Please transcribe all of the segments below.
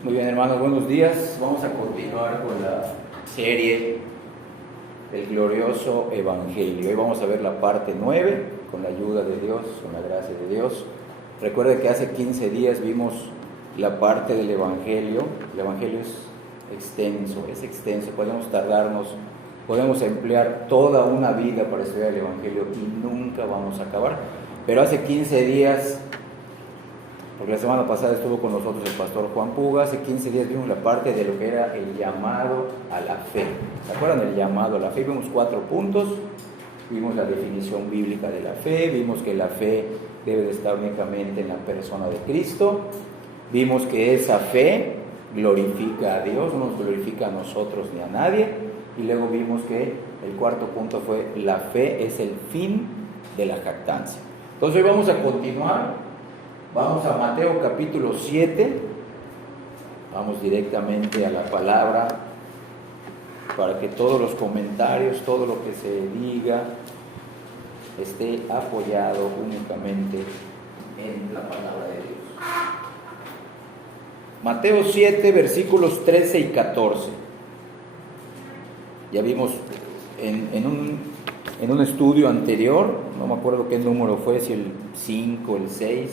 Muy bien, hermanos, buenos días. Vamos a continuar con la serie del glorioso Evangelio. Hoy vamos a ver la parte 9, con la ayuda de Dios, con la gracia de Dios. Recuerde que hace 15 días vimos la parte del Evangelio. El Evangelio es extenso, podemos tardarnos, podemos emplear toda una vida para estudiar el Evangelio y nunca vamos a acabar. Pero hace 15 días, porque la semana pasada estuvo con nosotros el pastor Juan Puga, hace 15 días vimos la parte de lo que era el llamado a la fe. ¿Se acuerdan del llamado a la fe? Vimos 4 puntos, vimos la definición bíblica de la fe, vimos que la fe debe de estar únicamente en la persona de Cristo, vimos que esa fe glorifica a Dios, no nos glorifica a nosotros ni a nadie, y luego vimos que el cuarto punto fue la fe es el fin de la jactancia. Entonces hoy vamos a continuar. Vamos a Mateo capítulo 7, vamos directamente a la palabra para que todos los comentarios, todo lo que se diga esté apoyado únicamente en la palabra de Dios. Mateo 7, versículos 13 y 14. Ya vimos en un estudio anterior, no me acuerdo qué número fue, si el 5, el 6,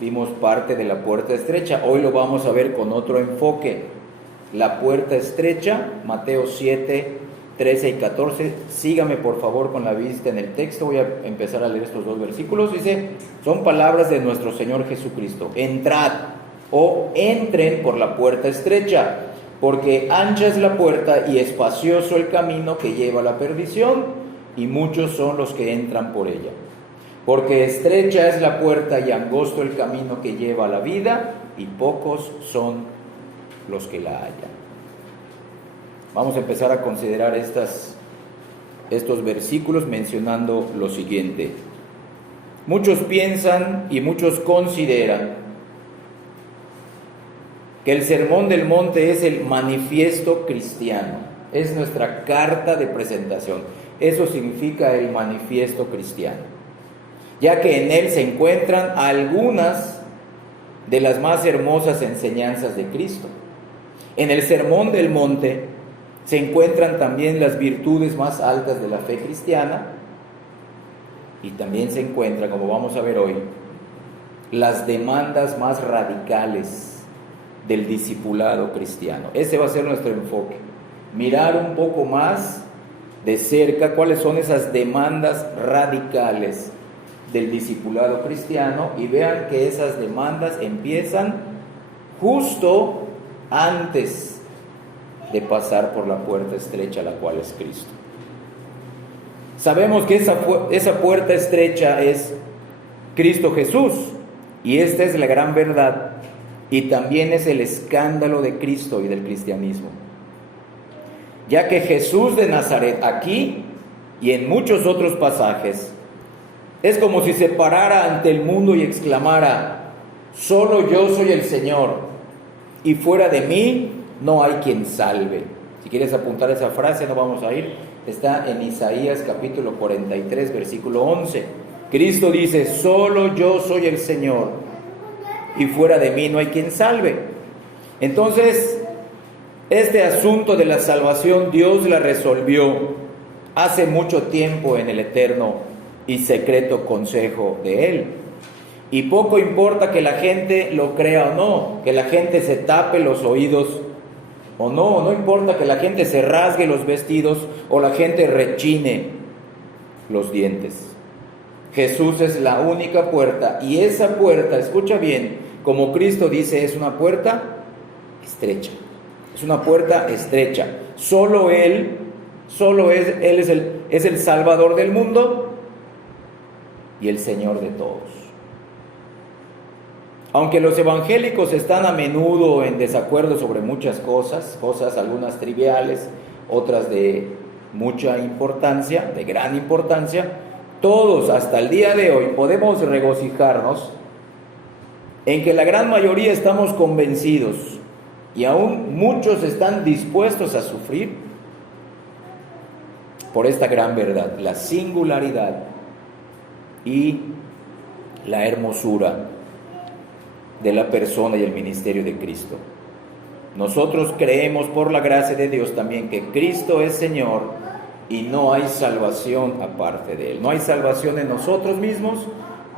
vimos parte de la puerta estrecha. Hoy lo vamos a ver con otro enfoque. La puerta estrecha, Mateo 7, 13 y 14. Sígame por favor con la vista en el texto. Voy a empezar a leer estos 2 versículos. Dice, son palabras de nuestro Señor Jesucristo. Entrad o entren por la puerta estrecha, porque ancha es la puerta y espacioso el camino que lleva a la perdición, y muchos son los que entran por ella. Porque estrecha es la puerta y angosto el camino que lleva a la vida, y pocos son los que la hallan. Vamos a empezar a considerar estos versículos mencionando lo siguiente. Muchos piensan y muchos consideran que el Sermón del Monte es el manifiesto cristiano, es nuestra carta de presentación. Eso significa el manifiesto cristiano, ya que en él se encuentran algunas de las más hermosas enseñanzas de Cristo. En el Sermón del Monte se encuentran también las virtudes más altas de la fe cristiana, y también se encuentran, como vamos a ver hoy, las demandas más radicales del discipulado cristiano. Ese va a ser nuestro enfoque, mirar un poco más de cerca cuáles son esas demandas radicales del discipulado cristiano, y vean que esas demandas empiezan justo antes de pasar por la puerta estrecha, la cual es Cristo. Sabemos que esa puerta estrecha es Cristo Jesús, y esta es la gran verdad, y también es el escándalo de Cristo y del cristianismo, ya que Jesús de Nazaret aquí y en muchos otros pasajes es como si se parara ante el mundo y exclamara: solo yo soy el Señor, y fuera de mí no hay quien salve. Si quieres apuntar esa frase, no vamos a ir, está en Isaías capítulo 43, versículo 11. Cristo dice: solo yo soy el Señor, y fuera de mí no hay quien salve. Entonces, este asunto de la salvación Dios la resolvió hace mucho tiempo en el eterno y secreto consejo de Él. Y poco importa que la gente lo crea o no, que la gente se tape los oídos o no, no importa que la gente se rasgue los vestidos o la gente rechine los dientes. Jesús es la única puerta, y esa puerta, escucha bien, como Cristo dice, es una puerta estrecha. Es una puerta estrecha. Solo Él es el Salvador del mundo y el Señor de todos. Aunque los evangélicos están a menudo en desacuerdo sobre muchas cosas, algunas triviales, otras de mucha importancia, de gran importancia, todos hasta el día de hoy podemos regocijarnos en que la gran mayoría estamos convencidos, y aún muchos están dispuestos a sufrir por esta gran verdad, la singularidad y la hermosura de la persona y el ministerio de Cristo. Nosotros creemos por la gracia de Dios también que Cristo es Señor y no hay salvación aparte de Él. No hay salvación en nosotros mismos,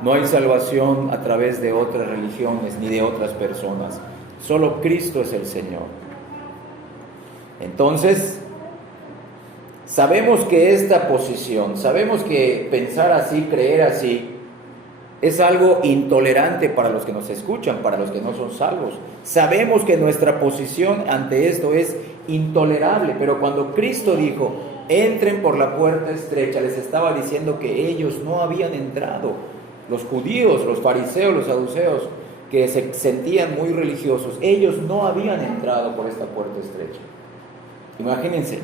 no hay salvación a través de otras religiones ni de otras personas. Solo Cristo es el Señor. Entonces, sabemos que esta posición, sabemos que pensar así, creer así, es algo intolerante para los que nos escuchan, para los que no son salvos. Sabemos que nuestra posición ante esto es intolerable, pero cuando Cristo dijo, entren por la puerta estrecha, les estaba diciendo que ellos no habían entrado. Los judíos, los fariseos, los saduceos, que se sentían muy religiosos, ellos no habían entrado por esta puerta estrecha. Imagínense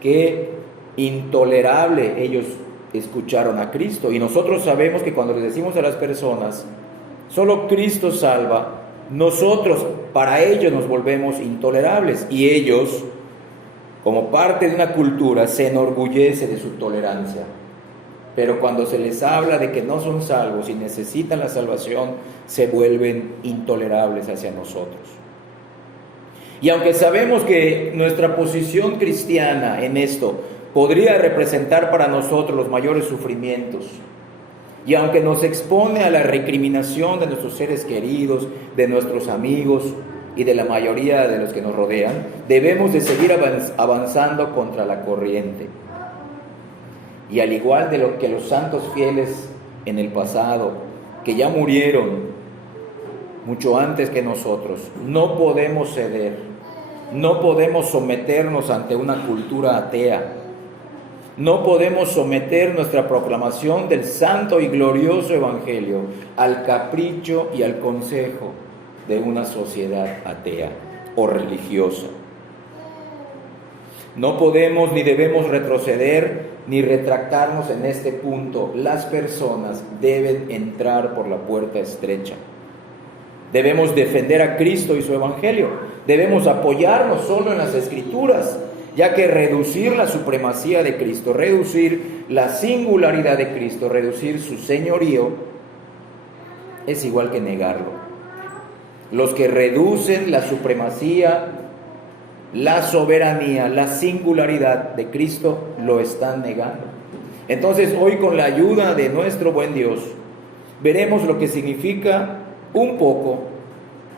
qué intolerable ellos escucharon a Cristo. Y nosotros sabemos que cuando les decimos a las personas, solo Cristo salva, nosotros para ellos nos volvemos intolerables. Y ellos, como parte de una cultura, se enorgullece de su tolerancia. Pero cuando se les habla de que no son salvos y necesitan la salvación, se vuelven intolerables hacia nosotros. Y aunque sabemos que nuestra posición cristiana en esto podría representar para nosotros los mayores sufrimientos, y aunque nos expone a la recriminación de nuestros seres queridos, de nuestros amigos y de la mayoría de los que nos rodean, debemos de seguir avanzando contra la corriente. Y al igual de lo que los santos fieles en el pasado, que ya murieron mucho antes que nosotros, no podemos ceder, no podemos someternos ante una cultura atea, no podemos someter nuestra proclamación del santo y glorioso Evangelio al capricho y al consejo de una sociedad atea o religiosa. No podemos ni debemos retroceder ni retractarnos en este punto. Las personas deben entrar por la puerta estrecha. Debemos defender a Cristo y su Evangelio. Debemos apoyarnos solo en las Escrituras, ya que reducir la supremacía de Cristo, reducir la singularidad de Cristo, reducir su señorío, es igual que negarlo. Los que reducen la supremacía, la soberanía, la singularidad de Cristo, lo están negando. Entonces, hoy con la ayuda de nuestro buen Dios, veremos lo que significa un poco,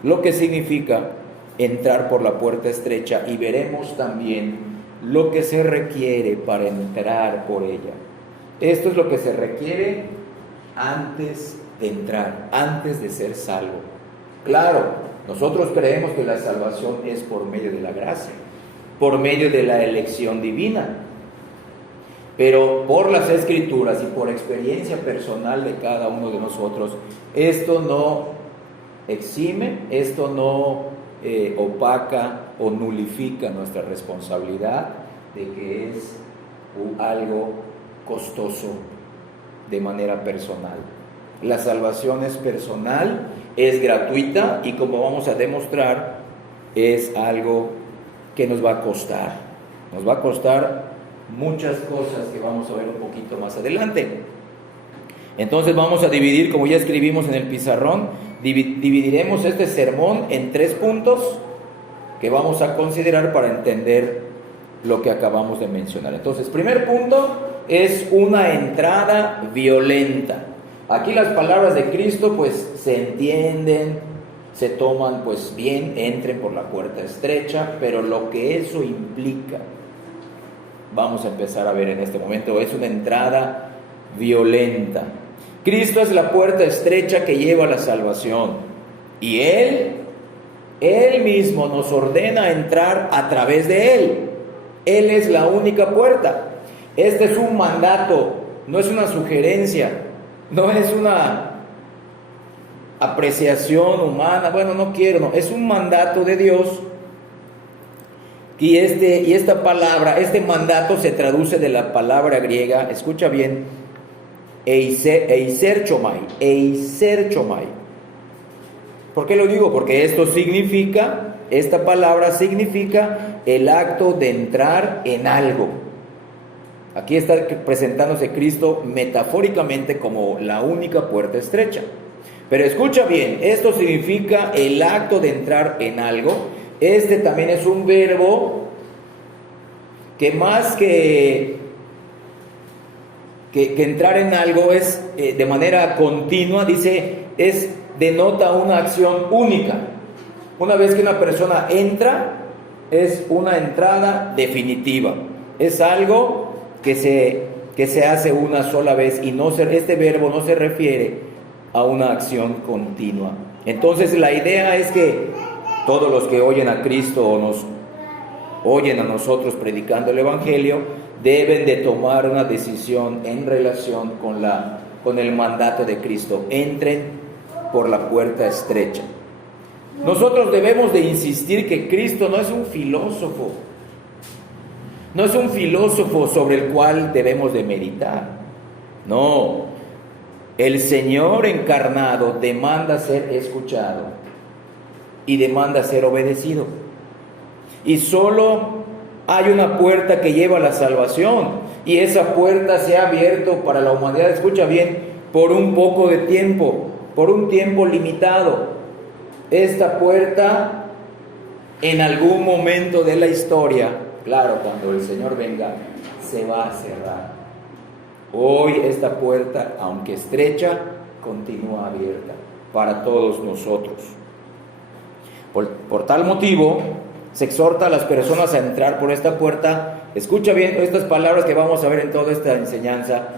lo que significa entrar por la puerta estrecha, y veremos también lo que se requiere para entrar por ella. Esto es lo que se requiere antes de entrar, antes de ser salvo. Claro, nosotros creemos que la salvación es por medio de la gracia, por medio de la elección divina. Pero por las Escrituras y por experiencia personal de cada uno de nosotros, esto no exime, esto no opaca o nulifica nuestra responsabilidad de que es algo costoso de manera personal. La salvación es personal, es gratuita, y como vamos a demostrar, es algo que nos va a costar. Nos va a costar muchas cosas que vamos a ver un poquito más adelante. Entonces vamos a dividir, como ya escribimos en el pizarrón, dividiremos este sermón en 3 puntos que vamos a considerar para entender lo que acabamos de mencionar. Entonces, primer punto es una entrada violenta. Aquí las palabras de Cristo pues se entienden, se toman pues bien, entren por la puerta estrecha, pero lo que eso implica, vamos a empezar a ver en este momento, es una entrada violenta. Cristo es la puerta estrecha que lleva a la salvación, y Él mismo nos ordena entrar a través de Él. Él es la única puerta. Este es un mandato, no es una sugerencia, no es una apreciación humana, bueno, no quiero, no, es un mandato de Dios. Y esta palabra, este mandato se traduce de la palabra griega, escucha bien, eiserchomai. ¿Por qué lo digo? Porque esta palabra significa el acto de entrar en algo. Aquí está presentándose Cristo metafóricamente como la única puerta estrecha. Pero escucha bien, esto significa el acto de entrar en algo este también es un verbo que más que entrar en algo es de manera continua, dice, denota una acción única. Una vez que una persona entra, es una entrada definitiva. Es algo que se hace una sola vez y este verbo no se refiere a una acción continua. Entonces la idea es que todos los que oyen a Cristo o nos oyen a nosotros predicando el Evangelio deben de tomar una decisión en relación con el mandato de Cristo. Entren por la puerta estrecha. Nosotros debemos de insistir que Cristo no es un filósofo. No es un filósofo sobre el cual debemos de meditar. No, el Señor encarnado demanda ser escuchado y demanda ser obedecido. Y solo hay una puerta que lleva a la salvación, y esa puerta se ha abierto para la humanidad, escucha bien, por un poco de tiempo, por un tiempo limitado. Esta puerta en algún momento de la historia, claro, cuando el Señor venga, se va a cerrar. Hoy esta puerta, aunque estrecha, continúa abierta para todos nosotros. Por tal motivo, se exhorta a las personas a entrar por esta puerta. Escucha bien estas palabras que vamos a ver en toda esta enseñanza.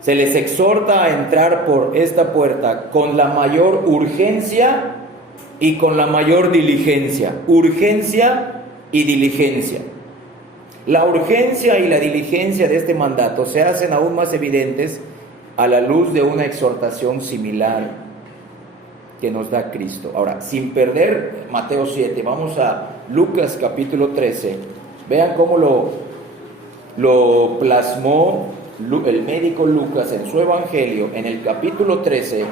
Se les exhorta a entrar por esta puerta con la mayor urgencia y con la mayor diligencia. Urgencia y diligencia. La urgencia y la diligencia de este mandato se hacen aún más evidentes a la luz de una exhortación similar que nos da Cristo. Ahora, sin perder Mateo 7, vamos a Lucas capítulo 13. Vean cómo lo plasmó el médico Lucas en su evangelio, en el capítulo 13,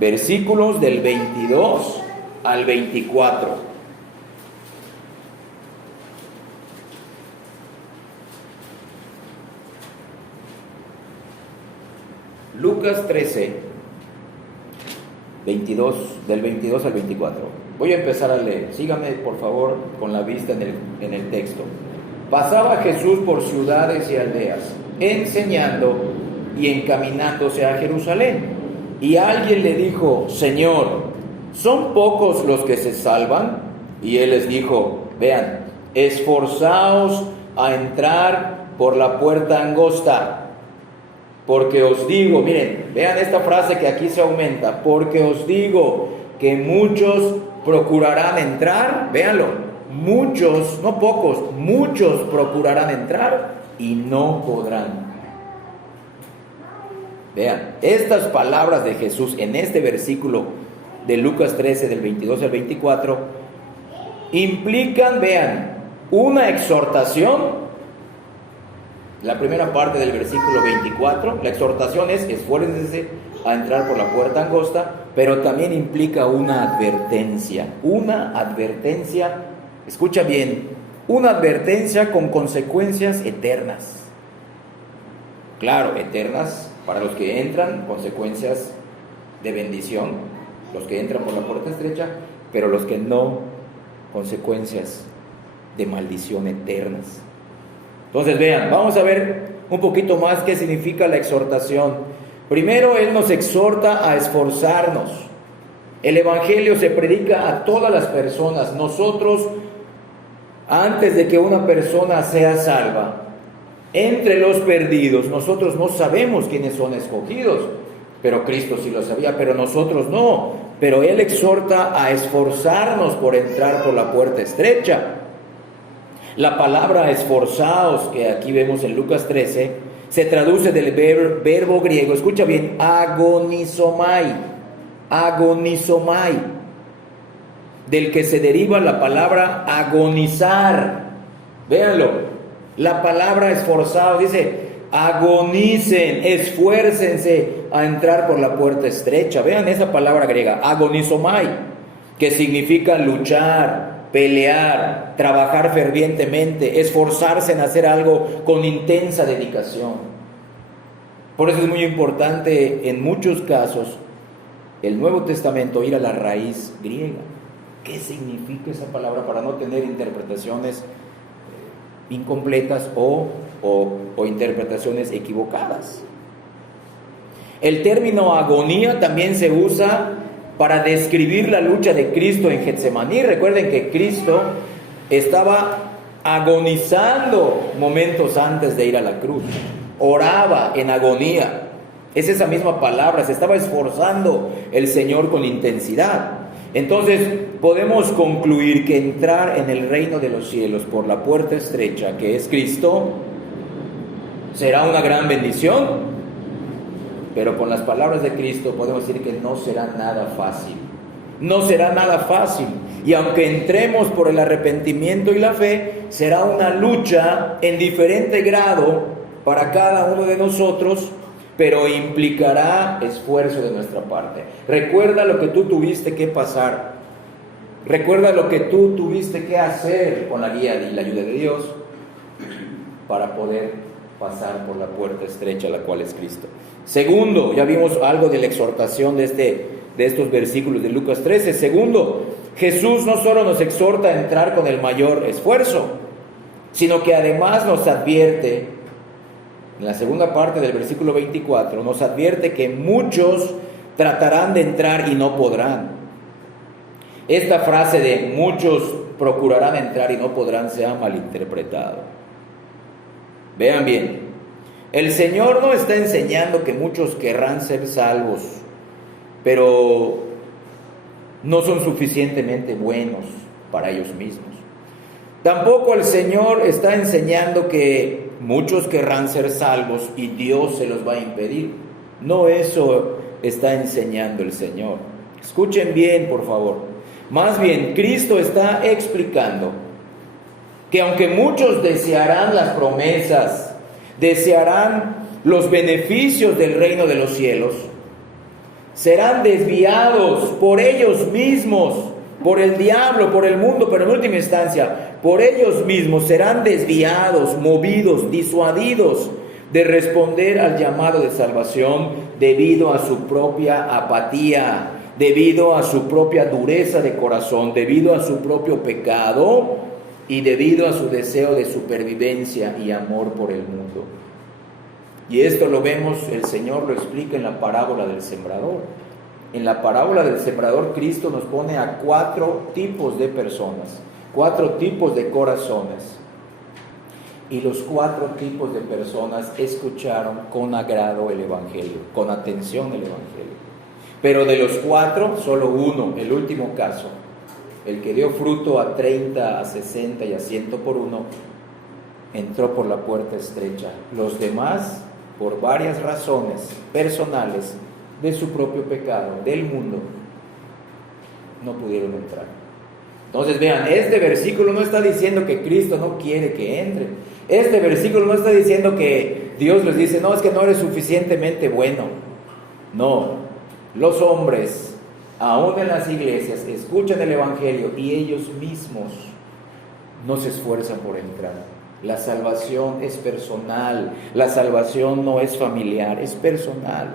versículos del 22 al 24. Lucas 13, del 22 al 24. Voy a empezar a leer. Síganme, por favor, con la vista en el texto. Pasaba Jesús por ciudades y aldeas, enseñando y encaminándose a Jerusalén. Y alguien le dijo: Señor, ¿son pocos los que se salvan? Y él les dijo: vean, esforzaos a entrar por la puerta angosta. Porque os digo, miren, vean esta frase que aquí se aumenta, porque os digo que muchos procurarán entrar, véanlo, muchos, no pocos, muchos procurarán entrar y no podrán. Vean, estas palabras de Jesús en este versículo de Lucas 13, del 22 al 24, implican, vean, una exhortación. La primera parte del versículo 24, la exhortación es: esfuércense a entrar por la puerta angosta, pero también implica una advertencia, escucha bien, una advertencia con consecuencias eternas. Claro, eternas para los que entran, consecuencias de bendición, los que entran por la puerta estrecha, pero los que no, consecuencias de maldición eternas. Entonces vean, vamos a ver un poquito más qué significa la exhortación. Primero, Él nos exhorta a esforzarnos. El Evangelio se predica a todas las personas. Nosotros, antes de que una persona sea salva, entre los perdidos, nosotros no sabemos quiénes son escogidos, pero Cristo sí lo sabía, pero nosotros no. Pero Él exhorta a esforzarnos por entrar por la puerta estrecha. La palabra esforzaos, que aquí vemos en Lucas 13, se traduce del verbo griego, escucha bien, agonizomai, del que se deriva la palabra agonizar. Véanlo, la palabra esforzados dice: agonicen, esfuércense a entrar por la puerta estrecha. Vean esa palabra griega, agonizomai, que significa luchar, pelear, trabajar fervientemente, esforzarse en hacer algo con intensa dedicación. Por eso es muy importante en muchos casos el Nuevo Testamento ir a la raíz griega. qué significa esa palabra para no tener interpretaciones incompletas o interpretaciones equivocadas. El término agonía también se usa para describir la lucha de Cristo en Getsemaní. Recuerden que Cristo estaba agonizando momentos antes de ir a la cruz. Oraba en agonía. Es esa misma palabra, se estaba esforzando el Señor con intensidad. Entonces podemos concluir que entrar en el reino de los cielos por la puerta estrecha, que es Cristo, será una gran bendición. Pero con las palabras de Cristo podemos decir que no será nada fácil. No será nada fácil. Y aunque entremos por el arrepentimiento y la fe, será una lucha en diferente grado para cada uno de nosotros, pero implicará esfuerzo de nuestra parte. Recuerda lo que tú tuviste que pasar. Recuerda lo que tú tuviste que hacer con la guía y la ayuda de Dios para poder pasar por la puerta estrecha, la cual es Cristo. Segundo, ya vimos algo de la exhortación de estos versículos de Lucas 13. Segundo, Jesús no solo nos exhorta a entrar con el mayor esfuerzo, sino que además nos advierte, en la segunda parte del versículo 24, nos advierte que muchos tratarán de entrar y no podrán. Esta frase de muchos procurarán entrar y no podrán se ha malinterpretado. Vean bien, el Señor no está enseñando que muchos querrán ser salvos, pero no son suficientemente buenos para ellos mismos. Tampoco el Señor está enseñando que muchos querrán ser salvos y Dios se los va a impedir. No eso está enseñando el Señor. Escuchen bien, por favor. Más bien, Cristo está explicando que aunque muchos desearán las promesas, desearán los beneficios del reino de los cielos, serán desviados por ellos mismos, por el diablo, por el mundo, pero en última instancia, por ellos mismos serán desviados, movidos, disuadidos de responder al llamado de salvación debido a su propia apatía, debido a su propia dureza de corazón, debido a su propio pecado y debido a su deseo de supervivencia y amor por el mundo. Y esto lo vemos, el Señor lo explica en la parábola del sembrador. En la parábola del sembrador, Cristo nos pone a 4 tipos de personas, 4 tipos de corazones. Y los 4 tipos de personas escucharon con agrado el Evangelio, con atención el Evangelio. Pero de los 4, solo uno, el último caso, el que dio fruto a 30, a 60 y a 100 por uno, entró por la puerta estrecha. Los demás, por varias razones personales, de su propio pecado, del mundo, no pudieron entrar. Entonces vean, este versículo no está diciendo que Cristo no quiere que entren. Este versículo no está diciendo que Dios les dice, no, es que no eres suficientemente bueno. No, los hombres, aún en las iglesias, escuchan el Evangelio y ellos mismos no se esfuerzan por entrar. La salvación es personal, la salvación no es familiar, es personal.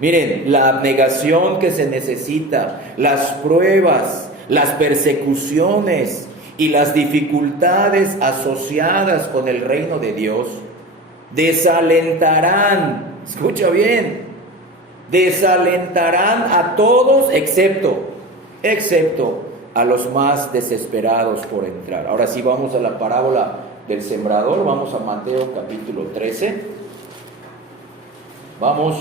Miren, la abnegación que se necesita, las pruebas, las persecuciones y las dificultades asociadas con el reino de Dios desalentarán, escucha bien, desalentarán a todos excepto a los más desesperados por entrar. Ahora sí vamos a la parábola del sembrador, vamos a Mateo capítulo 13, vamos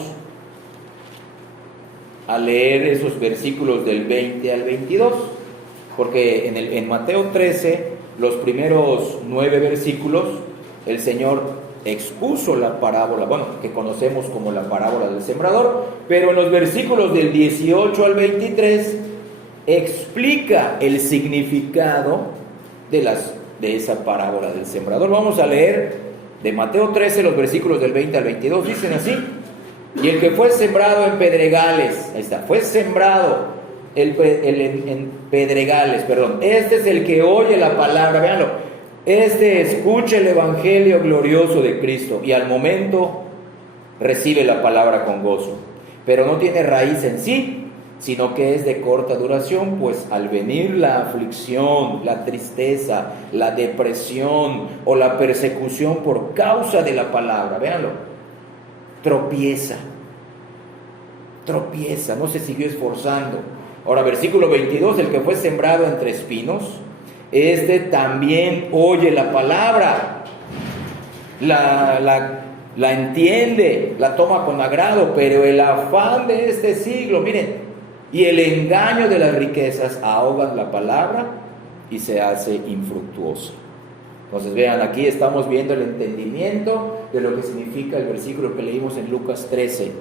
a leer esos versículos del 20 al 22, porque en Mateo 13, los primeros 9 versículos, el Señor expuso la parábola, que conocemos como la parábola del sembrador, pero en los versículos del 18 al 23, explica el significado de esa parábola del sembrador. Vamos a leer de Mateo 13, los versículos del 20 al 22, dicen así: y el que fue sembrado en pedregales, ahí está, fue sembrado en pedregales, perdón. Este es el que oye la palabra, véanlo. Este escucha el evangelio glorioso de Cristo y al momento recibe la palabra con gozo, pero no tiene raíz en sí, sino que es de corta duración, pues al venir la aflicción, la tristeza, la depresión o la persecución por causa de la palabra, véanlo, tropieza, no se siguió esforzando. Ahora, versículo 22, el que fue sembrado entre espinos, este también oye la palabra, la entiende, la toma con agrado, pero el afán de este siglo, miren, y el engaño de las riquezas ahogan la palabra y se hace infructuosa. Entonces vean, aquí estamos viendo el entendimiento de lo que significa el versículo que leímos en Lucas 13,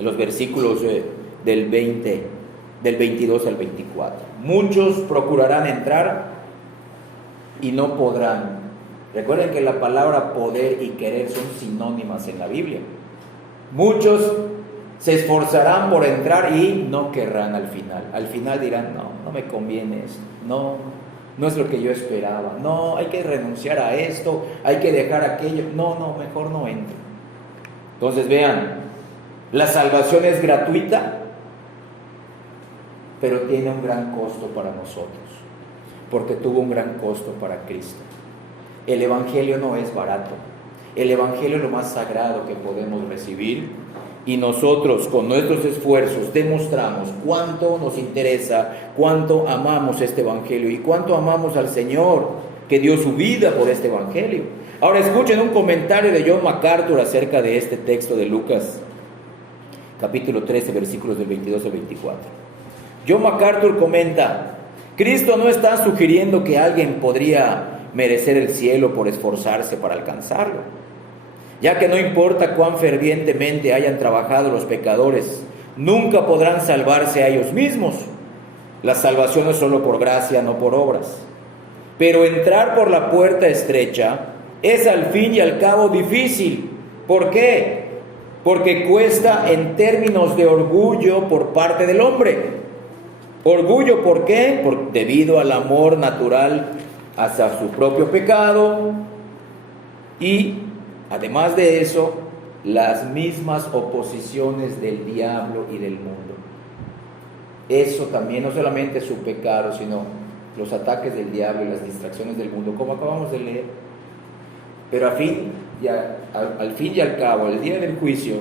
en los versículos del 22 al 24. Muchos procurarán entrar y no podrán. Recuerden que la palabra poder y querer son sinónimas en la Biblia. Muchos se esforzarán por entrar y no querrán al final. Al final dirán, no me conviene esto, no es lo que yo esperaba, no, hay que renunciar a esto, hay que dejar aquello, mejor no entro. Entonces vean, la salvación es gratuita, pero tiene un gran costo para nosotros, porque tuvo un gran costo para Cristo. El Evangelio no es barato, el Evangelio es lo más sagrado que podemos recibir. Y nosotros con nuestros esfuerzos demostramos cuánto nos interesa, cuánto amamos este Evangelio y cuánto amamos al Señor que dio su vida por este Evangelio. Ahora escuchen un comentario de John MacArthur acerca de este texto de Lucas, capítulo 13, versículos del 22 al 24. John MacArthur comenta: Cristo no está sugiriendo que alguien podría merecer el cielo por esforzarse para alcanzarlo, ya que no importa cuán fervientemente hayan trabajado los pecadores, nunca podrán salvarse a ellos mismos. La salvación es solo por gracia, no por obras. Pero entrar por la puerta estrecha es al fin y al cabo difícil. ¿Por qué? Porque cuesta en términos de orgullo por parte del hombre. ¿Orgullo por qué? Debido al amor natural hacia su propio pecado y además de eso, las mismas oposiciones del diablo y del mundo. Eso también, no solamente su pecado, sino los ataques del diablo y las distracciones del mundo, como acabamos de leer. Pero al fin y al cabo, el día del juicio,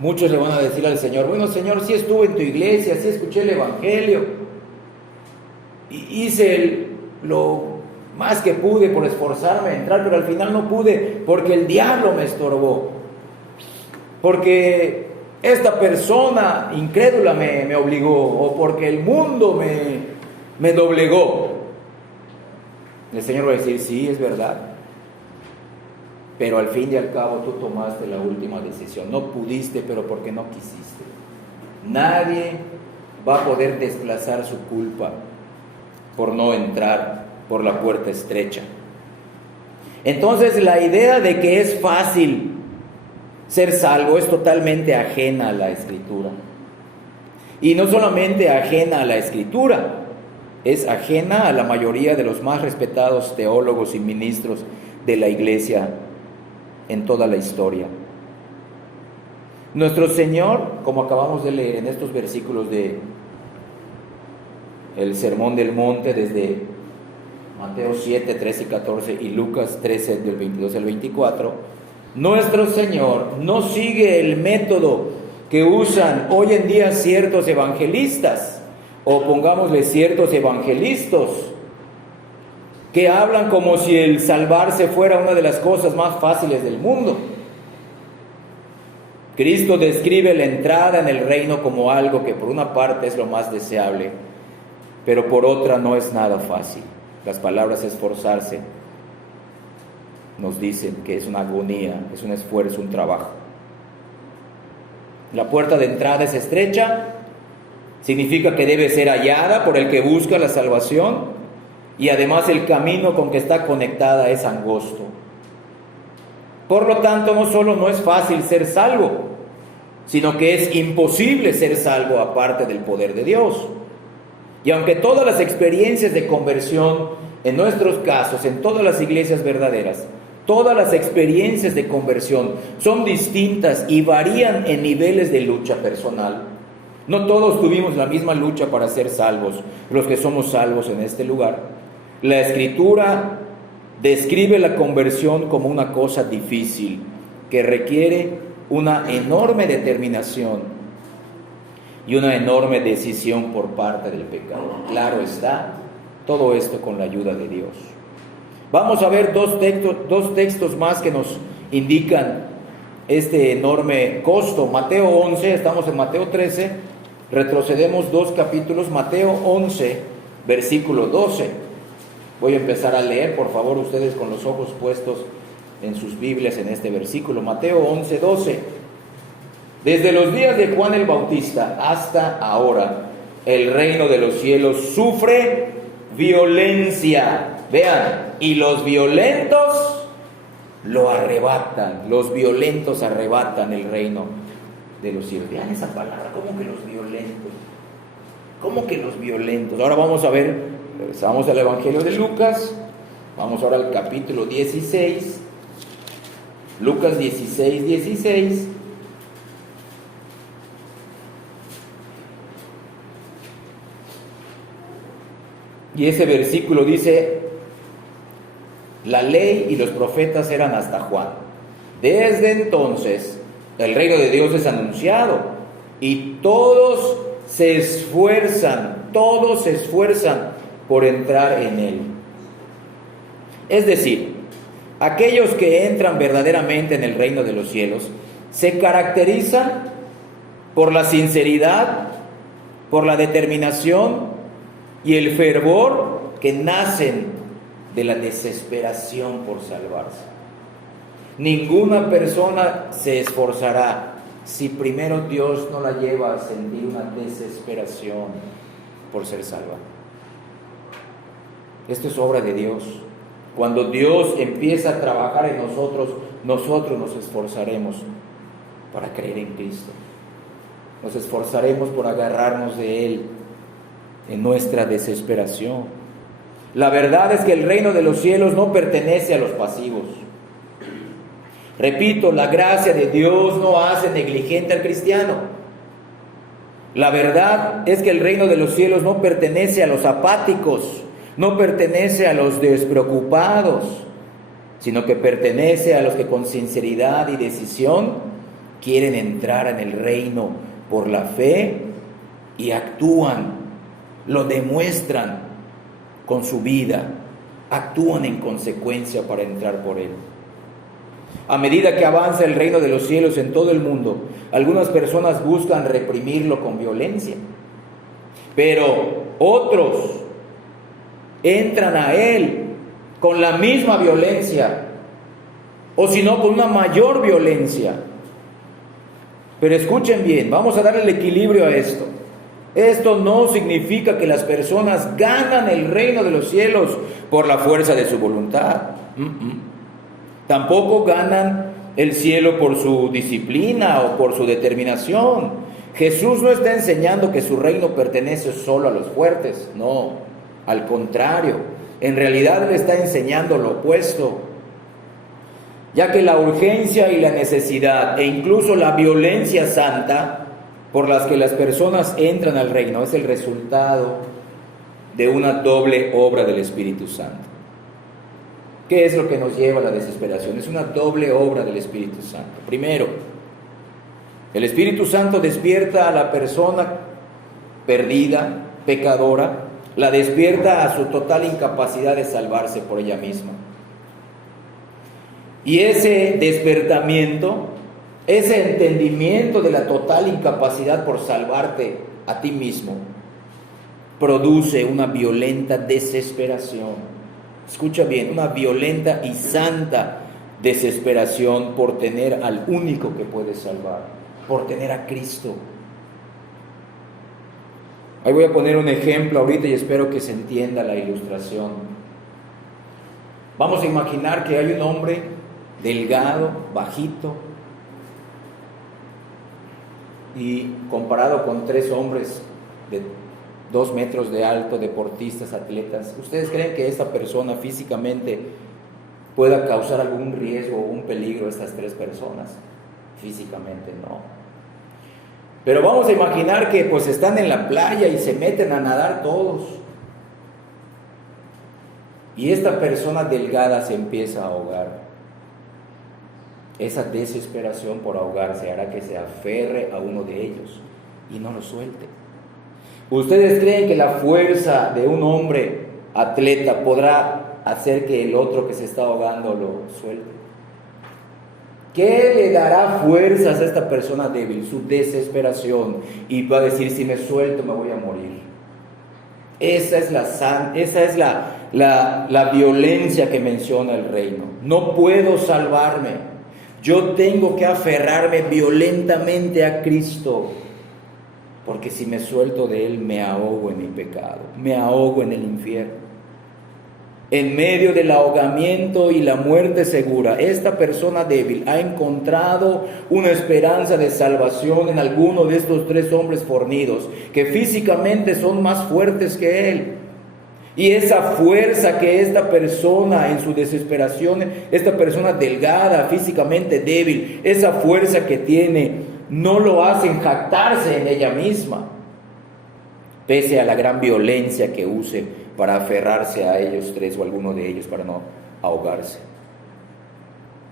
muchos le van a decir al Señor: bueno, Señor, sí estuve en tu iglesia, sí escuché el Evangelio, y hice lo más que pude por esforzarme a entrar, pero al final no pude porque el diablo me estorbó, porque esta persona incrédula me obligó, o porque el mundo me doblegó. El Señor va a decir: sí, es verdad, pero al fin y al cabo tú tomaste la última decisión. No pudiste, pero porque no quisiste. Nadie va a poder desplazar su culpa por no entrar por la puerta estrecha. Entonces la idea de que es fácil ser salvo es totalmente ajena a la Escritura. Y no solamente ajena a la Escritura, es ajena a la mayoría de los más respetados teólogos y ministros de la Iglesia en toda la historia. Nuestro Señor, como acabamos de leer en estos versículos de el Sermón del Monte, desde Mateo 7, 13 y 14 y Lucas 13 del 22 al 24, nuestro Señor no sigue el método que usan hoy en día ciertos evangelistas, o pongámosle ciertos evangelistas, que hablan como si el salvarse fuera una de las cosas más fáciles del mundo. Cristo describe la entrada en el reino como algo que por una parte es lo más deseable, pero por otra no es nada fácil. Las palabras esforzarse nos dicen que es una agonía, es un esfuerzo, un trabajo. La puerta de entrada es estrecha, significa que debe ser hallada por el que busca la salvación, y además el camino con que está conectada es angosto. Por lo tanto, no solo no es fácil ser salvo, sino que es imposible ser salvo aparte del poder de Dios. Y aunque todas las experiencias de conversión, en nuestros casos, en todas las iglesias verdaderas, todas las experiencias de conversión son distintas y varían en niveles de lucha personal, No todos tuvimos la misma lucha para ser salvos, los que somos salvos en este lugar. La Escritura describe la conversión como una cosa difícil, que requiere una enorme determinación y una enorme decisión por parte del pecador. Claro está, todo esto con la ayuda de Dios. Vamos a ver dos textos más que nos indican este enorme costo. Mateo 11, estamos en Mateo 13, retrocedemos 2 capítulos, Mateo 11, versículo 12. Voy a empezar a leer, por favor, ustedes con los ojos puestos en sus Biblias en este versículo. Mateo 11, 12. Desde los días de Juan el Bautista hasta ahora, el reino de los cielos sufre violencia. Vean, y los violentos lo arrebatan. Los violentos arrebatan el reino de los cielos. Vean esa palabra, ¿cómo que los violentos? ¿Cómo que los violentos? Ahora vamos a ver, regresamos al Evangelio de Lucas, vamos ahora al capítulo 16, Lucas 16, 16. Y ese versículo dice: la ley y los profetas eran hasta Juan. Desde entonces el reino de Dios es anunciado y todos se esfuerzan por entrar en él. Es decir, aquellos que entran verdaderamente en el reino de los cielos se caracterizan por la sinceridad, por la determinación y el fervor que nacen de la desesperación por salvarse. Ninguna persona se esforzará si primero Dios no la lleva a sentir una desesperación por ser salva. Esto es obra de Dios. Cuando Dios empieza a trabajar en nosotros, nosotros nos esforzaremos para creer en Cristo. Nos esforzaremos por agarrarnos de Él en nuestra desesperación. La verdad es que el reino de los cielos no pertenece a los pasivos. Repito, la gracia de Dios no hace negligente al cristiano. La verdad es que el reino de los cielos no pertenece a los apáticos, no pertenece a los despreocupados, sino que pertenece a los que con sinceridad y decisión quieren entrar en el reino por la fe y actúan, lo demuestran con su vida, actúan en consecuencia para entrar por él. A medida que avanza el reino de los cielos en todo el mundo, algunas personas buscan reprimirlo con violencia, pero otros entran a él con la misma violencia, o si no, con una mayor violencia. Pero escuchen bien, vamos a darle el equilibrio a esto. Esto no significa que las personas ganan el reino de los cielos por la fuerza de su voluntad. Tampoco ganan el cielo por su disciplina o por su determinación. Jesús no está enseñando que su reino pertenece solo a los fuertes, no, al contrario, en realidad le está enseñando lo opuesto, ya que la urgencia y la necesidad e incluso la violencia santa por las que las personas entran al reino es el resultado de una doble obra del Espíritu Santo. ¿Qué es lo que nos lleva a la desesperación? Es una doble obra del Espíritu Santo. Primero, el Espíritu Santo despierta a la persona perdida, pecadora, la despierta a su total incapacidad de salvarse por ella misma. Y ese despertamiento, ese entendimiento de la total incapacidad por salvarte a ti mismo, produce una violenta desesperación. Escucha bien, una violenta y santa desesperación por tener al único que puede salvar, por tener a Cristo. Ahí voy a poner un ejemplo ahorita y espero que se entienda la ilustración. Vamos a imaginar que hay un hombre delgado, bajito, y comparado con 3 hombres de 2 metros de alto, deportistas, atletas, ¿ustedes creen que esta persona físicamente pueda causar algún riesgo o un peligro a estas 3 personas? Físicamente no. Pero vamos a imaginar que pues están en la playa y se meten a nadar todos. Y esta persona delgada se empieza a ahogar. Esa desesperación por ahogarse hará que se aferre a uno de ellos y no lo suelte. ¿Ustedes creen que la fuerza de un hombre atleta podrá hacer que el otro que se está ahogando lo suelte? ¿Qué le dará fuerzas a esta persona débil? Su desesperación. Y va a decir, si me suelto me voy a morir. Esa es la violencia que menciona el reino. No puedo salvarme. Yo tengo que aferrarme violentamente a Cristo. Porque si me suelto de Él, me ahogo en mi pecado. Me ahogo en el infierno. En medio del ahogamiento y la muerte segura, esta persona débil ha encontrado una esperanza de salvación en alguno de estos 3 hombres fornidos, que físicamente son más fuertes que él. Y esa fuerza que esta persona en su desesperación, esta persona delgada, físicamente débil, esa fuerza que tiene, no lo hacen jactarse en ella misma, pese a la gran violencia que use para aferrarse a ellos 3 o alguno de ellos para no ahogarse.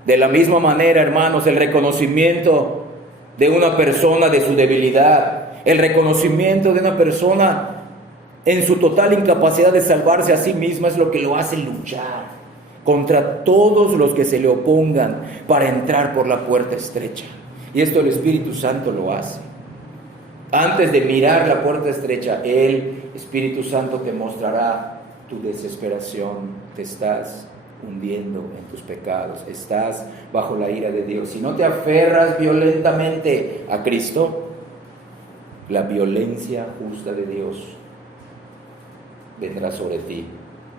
De la misma manera, hermanos, el reconocimiento de una persona de su debilidad, el reconocimiento de una persona en su total incapacidad de salvarse a sí misma es lo que lo hace luchar contra todos los que se le opongan para entrar por la puerta estrecha. Y esto el Espíritu Santo lo hace. Antes de mirar la puerta estrecha, el Espíritu Santo te mostrará tu desesperación. Te estás hundiendo en tus pecados, estás bajo la ira de Dios. Si no te aferras violentamente a Cristo, la violencia justa de Dios vendrá sobre ti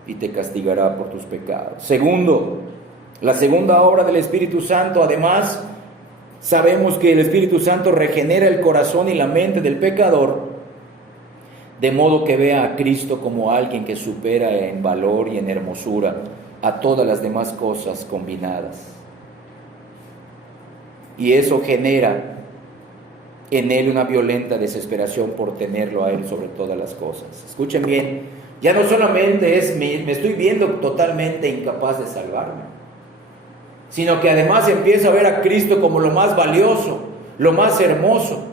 y te castigará por tus pecados. Segundo, la segunda obra del Espíritu Santo, además, sabemos que el Espíritu Santo regenera el corazón y la mente del pecador, de modo que vea a Cristo como alguien que supera en valor y en hermosura a todas las demás cosas combinadas. Y eso genera en él una violenta desesperación por tenerlo a él sobre todas las cosas. Escuchen bien, ya no solamente es me estoy viendo totalmente incapaz de salvarme, sino que además empiezo a ver a Cristo como lo más valioso, lo más hermoso.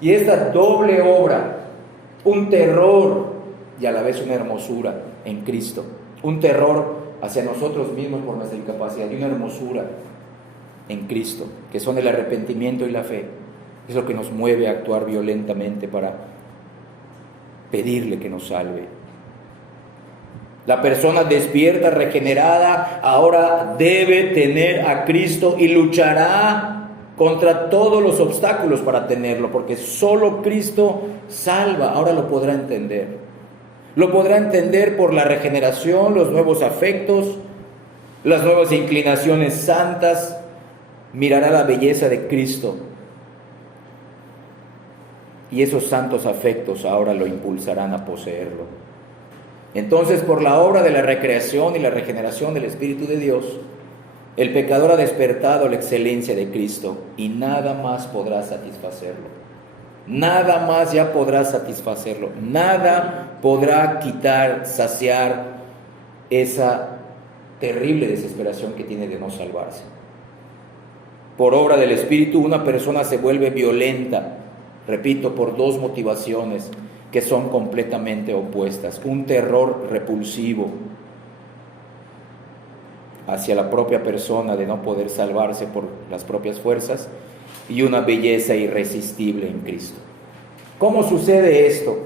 Y esta doble obra, un terror y a la vez una hermosura en Cristo, un terror hacia nosotros mismos por nuestra incapacidad y una hermosura en Cristo, que son el arrepentimiento y la fe, es lo que nos mueve a actuar violentamente para pedirle que nos salve. La persona despierta, regenerada, ahora debe tener a Cristo y luchará contra todos los obstáculos para tenerlo, porque solo Cristo salva. Ahora lo podrá entender. Lo podrá entender por la regeneración, los nuevos afectos, las nuevas inclinaciones santas. Mirará la belleza de Cristo. Y esos santos afectos ahora lo impulsarán a poseerlo. Entonces, por la obra de la recreación y la regeneración del Espíritu de Dios, el pecador ha despertado la excelencia de Cristo y nada más podrá satisfacerlo. Nada más ya podrá satisfacerlo. Nada podrá quitar, saciar esa terrible desesperación que tiene de no salvarse. Por obra del Espíritu, una persona se vuelve violenta, repito, por 2 motivaciones que son completamente opuestas. Un terror repulsivo hacia la propia persona de no poder salvarse por las propias fuerzas y una belleza irresistible en Cristo. ¿Cómo sucede esto?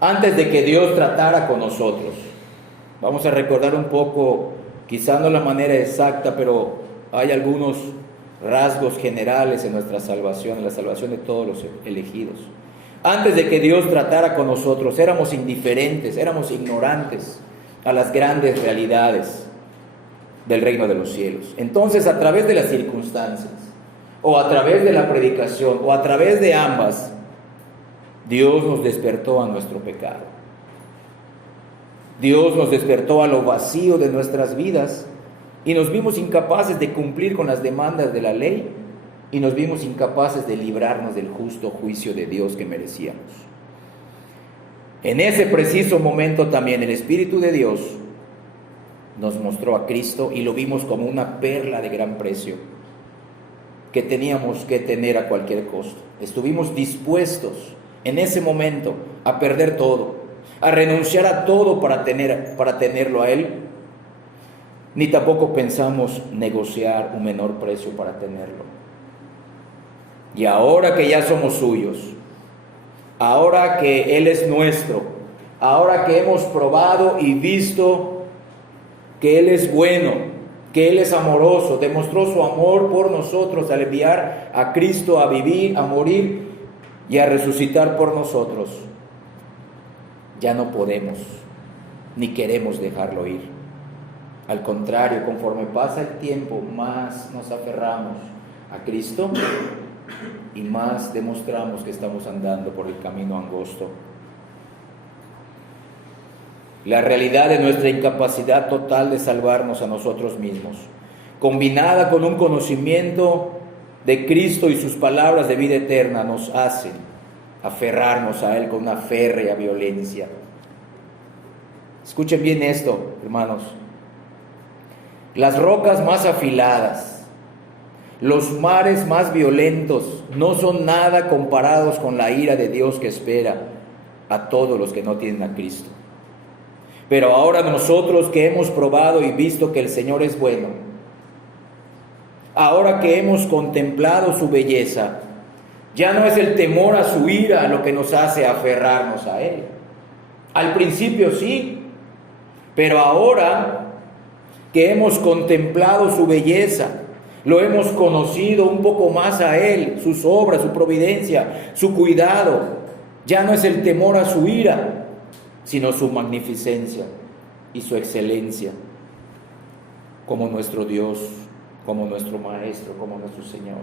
Antes de que Dios tratara con nosotros, vamos a recordar un poco, quizá no la manera exacta, pero hay algunos rasgos generales en nuestra salvación, en la salvación de todos los elegidos. Antes de que Dios tratara con nosotros, éramos indiferentes, éramos ignorantes a las grandes realidades del reino de los cielos. Entonces, a través de las circunstancias, o a través de la predicación, o a través de ambas, Dios nos despertó a nuestro pecado. Dios nos despertó a lo vacío de nuestras vidas y nos vimos incapaces de cumplir con las demandas de la ley y nos vimos incapaces de librarnos del justo juicio de Dios que merecíamos. En ese preciso momento también el Espíritu de Dios nos mostró a Cristo y lo vimos como una perla de gran precio que teníamos que tener a cualquier costo. Estuvimos dispuestos en ese momento a perder todo, a renunciar a todo para tenerlo a Él. Ni tampoco pensamos negociar un menor precio para tenerlo. Y ahora que ya somos suyos, ahora que Él es nuestro, ahora que hemos probado y visto que Él es bueno, que Él es amoroso, demostró su amor por nosotros al enviar a Cristo a vivir, a morir y a resucitar por nosotros, ya no podemos ni queremos dejarlo ir. Al contrario, conforme pasa el tiempo, más nos aferramos a Cristo y más demostramos que estamos andando por el camino angosto. La realidad de nuestra incapacidad total de salvarnos a nosotros mismos, combinada con un conocimiento de Cristo y sus palabras de vida eterna, nos hace aferrarnos a Él con una férrea violencia. Escuchen bien esto, hermanos. Las rocas más afiladas, los mares más violentos, no son nada comparados con la ira de Dios que espera a todos los que no tienen a Cristo. Pero ahora nosotros que hemos probado y visto que el Señor es bueno, ahora que hemos contemplado su belleza, ya no es el temor a su ira lo que nos hace aferrarnos a Él. Al principio sí, pero ahora que hemos contemplado su belleza, lo hemos conocido un poco más a Él, sus obras, su providencia, su cuidado, ya no es el temor a su ira, sino su magnificencia y su excelencia como nuestro Dios, como nuestro Maestro, como nuestro Señor.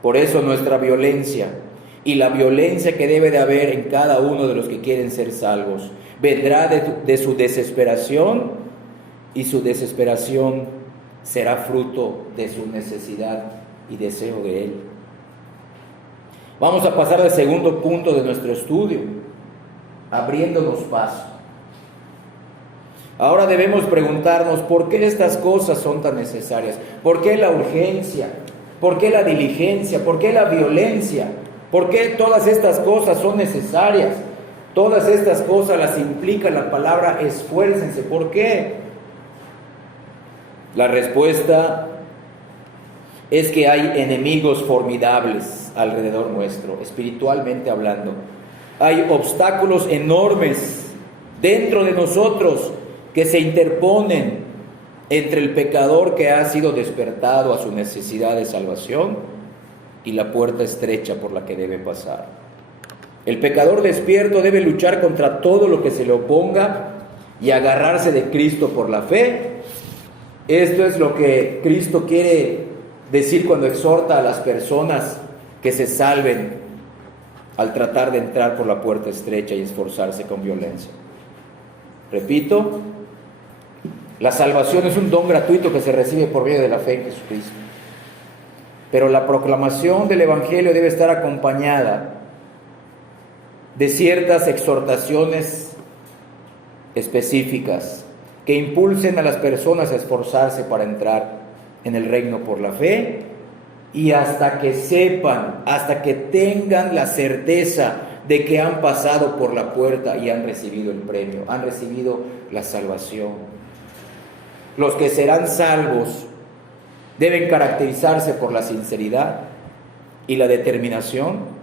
Por eso nuestra violencia y la violencia que debe de haber en cada uno de los que quieren ser salvos vendrá de su desesperación, y su desesperación será fruto de su necesidad y deseo de Él. Vamos a pasar al segundo punto de nuestro estudio, abriéndonos paso. Ahora debemos preguntarnos por qué estas cosas son tan necesarias, por qué la urgencia, por qué la diligencia, por qué la violencia, por qué todas estas cosas son necesarias. Todas estas cosas las implica la palabra esfuércense. ¿Por qué? La respuesta es que hay enemigos formidables alrededor nuestro, espiritualmente hablando. Hay obstáculos enormes dentro de nosotros que se interponen entre el pecador que ha sido despertado a su necesidad de salvación y la puerta estrecha por la que debe pasar. El pecador despierto debe luchar contra todo lo que se le oponga y agarrarse de Cristo por la fe. Esto es lo que Cristo quiere decir cuando exhorta a las personas que se salven al tratar de entrar por la puerta estrecha y esforzarse con violencia. Repito, la salvación es un don gratuito que se recibe por medio de la fe en Jesucristo. Pero la proclamación del Evangelio debe estar acompañada de ciertas exhortaciones específicas que impulsen a las personas a esforzarse para entrar en el reino por la fe, y hasta que sepan, hasta que tengan la certeza de que han pasado por la puerta y han recibido el premio, han recibido la salvación. Los que serán salvos deben caracterizarse por la sinceridad y la determinación,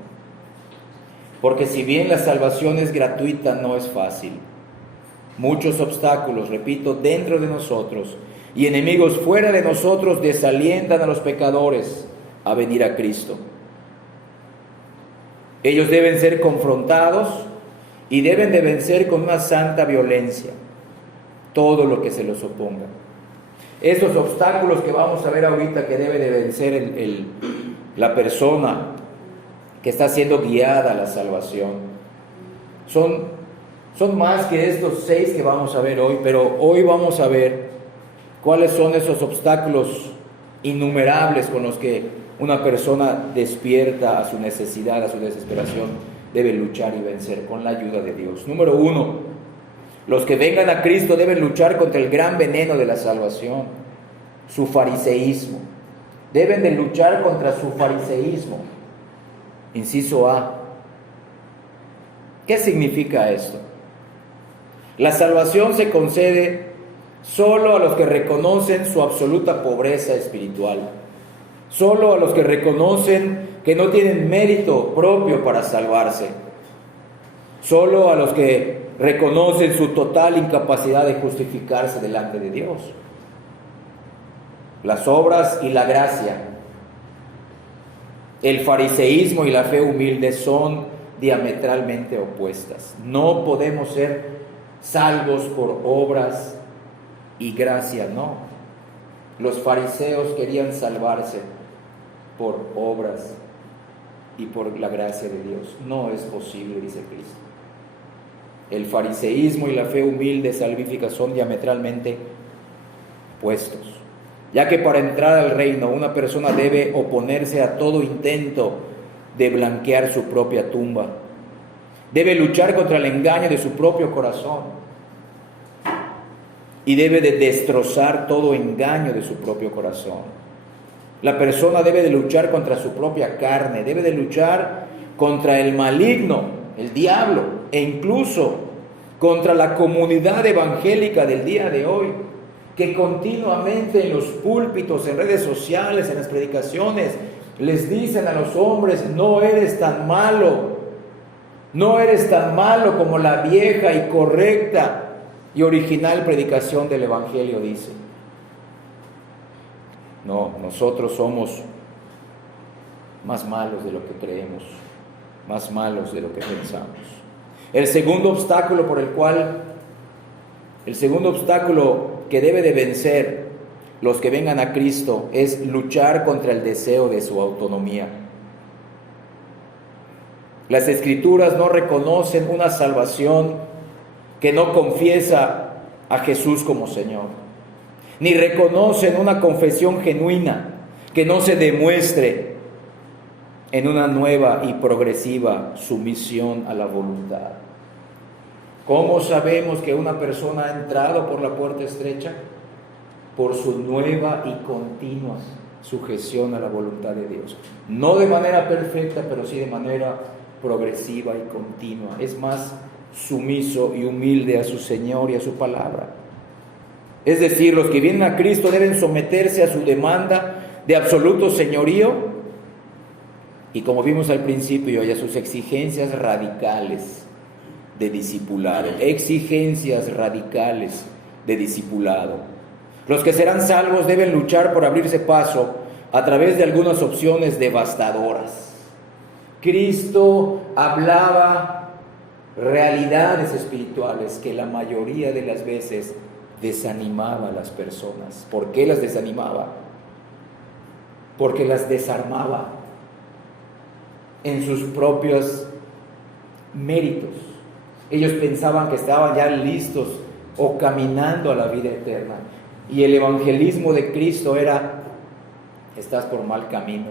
porque si bien la salvación es gratuita, no es fácil. Muchos obstáculos, repito, dentro de nosotros y enemigos fuera de nosotros desalientan a los pecadores a venir a Cristo. Ellos deben ser confrontados y deben de vencer con una santa violencia todo lo que se los oponga. Esos obstáculos que vamos a ver ahorita que debe de vencer la persona que está siendo guiada a la salvación, son más que estos 6 que vamos a ver hoy, pero hoy vamos a ver cuáles son esos obstáculos innumerables con los que una persona despierta a su necesidad, a su desesperación, debe luchar y vencer con la ayuda de Dios. Número 1, los que vengan a Cristo deben luchar contra el gran veneno de la salvación, su fariseísmo. Deben de luchar contra su fariseísmo. Inciso A. ¿Qué significa esto? La salvación se concede solo a los que reconocen su absoluta pobreza espiritual, solo a los que reconocen que no tienen mérito propio para salvarse, solo a los que reconocen su total incapacidad de justificarse delante de Dios. Las obras y la gracia, el fariseísmo y la fe humilde son diametralmente opuestas. No podemos ser salvos por obras y gracia, no. Los fariseos querían salvarse por obras y por la gracia de Dios. No es posible, dice Cristo. El fariseísmo y la fe humilde salvífica son diametralmente opuestos, ya que para entrar al reino una persona debe oponerse a todo intento de blanquear su propia tumba. Debe luchar contra el engaño de su propio corazón y debe de destrozar todo engaño de su propio corazón. La persona debe de luchar contra su propia carne, debe de luchar contra el maligno, el diablo, e incluso contra la comunidad evangélica del día de hoy, que continuamente en los púlpitos, en redes sociales, en las predicaciones, les dicen a los hombres: no eres tan malo, no eres tan malo como la vieja y correcta y original predicación del Evangelio dice. No, nosotros somos más malos de lo que creemos, más malos de lo que pensamos. El segundo obstáculo que debe de vencer los que vengan a Cristo es luchar contra el deseo de su autonomía. Las Escrituras no reconocen una salvación que no confiesa a Jesús como Señor, ni reconocen una confesión genuina que no se demuestre en una nueva y progresiva sumisión a la voluntad. ¿Cómo sabemos que una persona ha entrado por la puerta estrecha? Por su nueva y continua sujeción a la voluntad de Dios. No de manera perfecta, pero sí de manera progresiva y continua. Es más sumiso y humilde a su Señor y a su palabra. Es decir, los que vienen a Cristo deben someterse a su demanda de absoluto señorío y, como vimos al principio, y a sus exigencias radicales de discipulado. Exigencias radicales de discipulado. Los que serán salvos deben luchar por abrirse paso a través de algunas opciones devastadoras. Cristo hablaba realidades espirituales que la mayoría de las veces desanimaba a las personas. ¿Por qué las desanimaba? Porque las desarmaba en sus propios méritos. Ellos pensaban que estaban ya listos o caminando a la vida eterna. Y el evangelismo de Cristo era: estás por mal camino.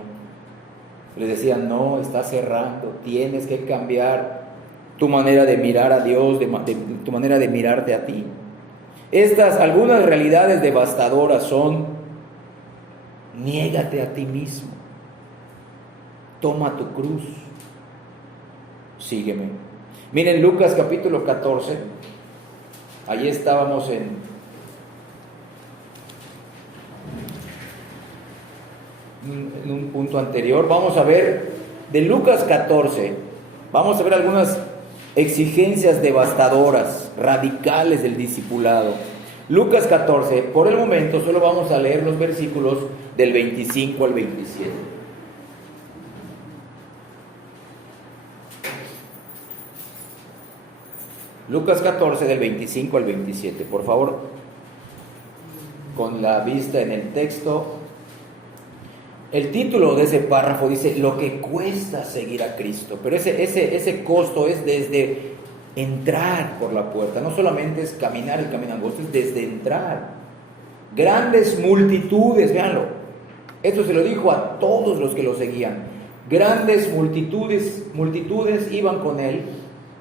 Les decían: no, estás errando, tienes que cambiar tu manera de mirar a Dios, tu manera de mirarte a ti. Algunas realidades devastadoras son: niégate a ti mismo, toma tu cruz, sígueme. Miren Lucas capítulo 14, allí estábamos en un punto anterior. Vamos a ver de Lucas 14, vamos a ver algunas exigencias devastadoras, radicales del discipulado. Lucas 14, por el momento solo vamos a leer los versículos del 25 al 27. Lucas 14 del 25 al 27, por favor, con la vista en el texto. El título de ese párrafo dice: lo que cuesta seguir a Cristo. Pero ese costo es desde entrar por la puerta. No solamente es caminar el camino angosto, es desde entrar. Grandes multitudes, véanlo, Esto se lo dijo a todos los que lo seguían. Grandes multitudes iban con él,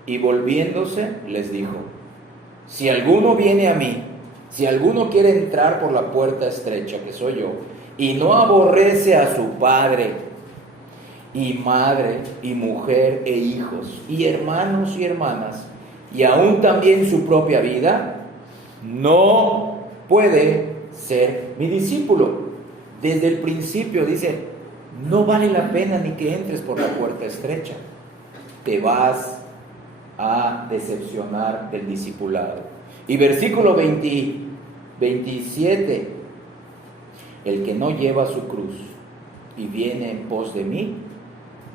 y volviéndose les dijo: si alguno viene a mí, si alguno quiere entrar por la puerta estrecha, que soy yo, y no aborrece a su padre y madre y mujer e hijos y hermanos y hermanas, y aún también su propia vida, no puede ser mi discípulo. Desde el principio dice: no vale la pena ni que entres por la puerta estrecha. Te vas a decepcionar del discipulado. Y versículo 27: el que no lleva su cruz y viene en pos de mí,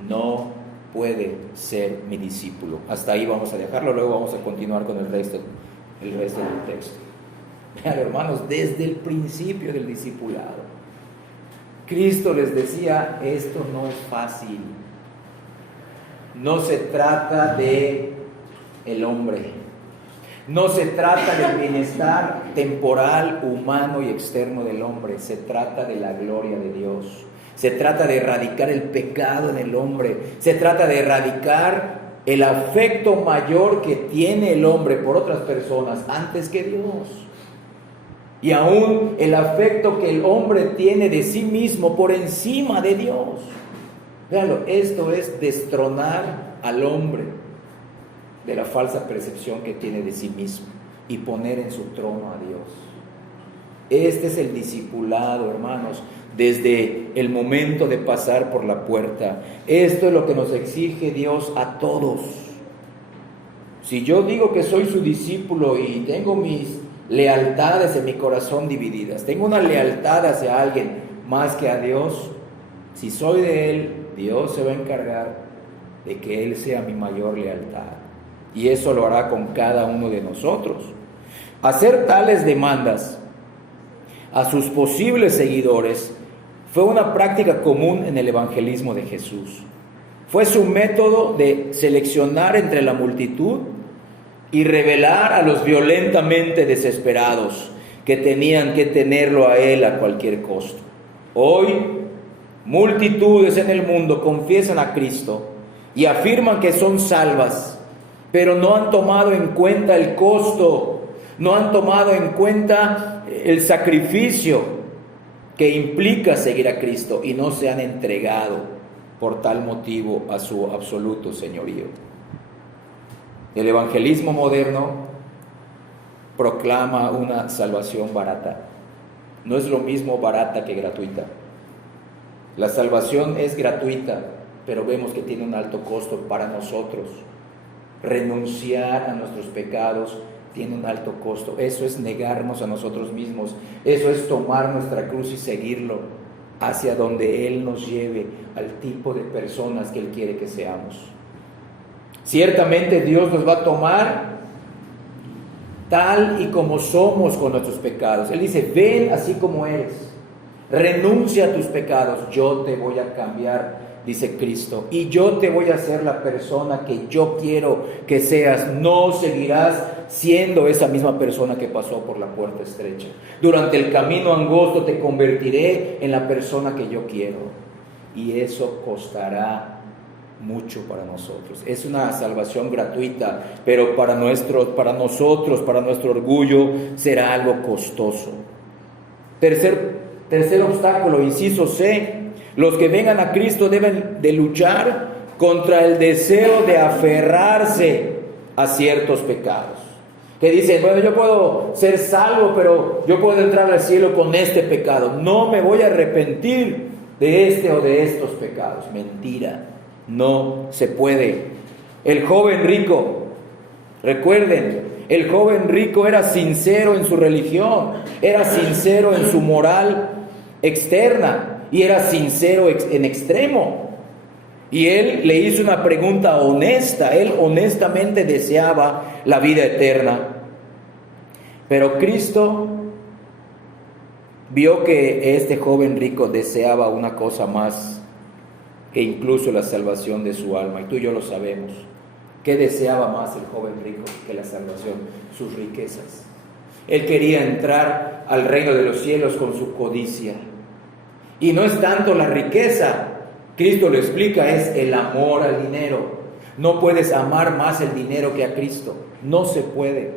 no puede ser mi discípulo. Hasta ahí vamos a dejarlo, luego vamos a continuar con el resto del texto. Vean, hermanos, desde el principio del discipulado, Cristo les decía: esto no es fácil. No se trata de el hombre. No se trata del bienestar temporal, humano y externo del hombre. Se trata de la gloria de Dios. Se trata de erradicar el pecado en el hombre. Se trata de erradicar el afecto mayor que tiene el hombre por otras personas antes que Dios. Y aún el afecto que el hombre tiene de sí mismo por encima de Dios. Véanlo, esto es destronar al hombre de la falsa percepción que tiene de sí mismo y poner en su trono a Dios. Este es el discipulado, hermanos, desde el momento de pasar por la puerta. Esto es lo que nos exige Dios a todos. Si yo digo que soy su discípulo y tengo mis lealtades en mi corazón divididas, tengo una lealtad hacia alguien más que a Dios, si soy de Él, Dios se va a encargar de que Él sea mi mayor lealtad, y eso lo hará con cada uno de nosotros. Hacer tales demandas a sus posibles seguidores fue una práctica común en el evangelismo de Jesús. Fue su método de seleccionar entre la multitud y revelar a los violentamente desesperados que tenían que tenerlo a Él a cualquier costo. Hoy, multitudes en el mundo confiesan a Cristo y afirman que son salvas, pero no han tomado en cuenta el costo, no han tomado en cuenta el sacrificio que implica seguir a Cristo, y no se han entregado por tal motivo a su absoluto señorío. El evangelismo moderno proclama una salvación barata. No es lo mismo barata que gratuita. La salvación es gratuita, pero vemos que tiene un alto costo para nosotros. Renunciar a nuestros pecados tiene un alto costo. Eso es negarnos a nosotros mismos. Eso es tomar nuestra cruz y seguirlo hacia donde Él nos lleve, al tipo de personas que Él quiere que seamos. Ciertamente Dios nos va a tomar tal y como somos con nuestros pecados. Él dice: ven así como eres, renuncia a tus pecados, yo te voy a cambiar, dice Cristo, y yo te voy a hacer la persona que yo quiero que seas. No seguirás siendo esa misma persona que pasó por la puerta estrecha. Durante el camino angosto te convertiré en la persona que yo quiero, y eso costará mucho para nosotros. Es una salvación gratuita, pero para nosotros, para nuestro orgullo, será algo costoso. Tercer obstáculo, inciso C: los que vengan a Cristo deben de luchar contra el deseo de aferrarse a ciertos pecados. Que dicen: bueno, yo puedo ser salvo, pero yo puedo entrar al cielo con este pecado. No me voy a arrepentir de este o de estos pecados. Mentira. No se puede. El joven rico, recuerden, el joven rico era sincero en su religión, era sincero en su moral externa y era sincero en extremo. Y él le hizo una pregunta honesta. Él honestamente deseaba la vida eterna. Pero Cristo vio que este joven rico deseaba una cosa más que incluso la salvación de su alma. Y tú y yo lo sabemos. ¿Qué deseaba más el joven rico que la salvación? Sus riquezas. Él quería entrar al reino de los cielos con su codicia. Y no es tanto la riqueza, Cristo lo explica, es el amor al dinero. No puedes amar más el dinero que a Cristo, no se puede.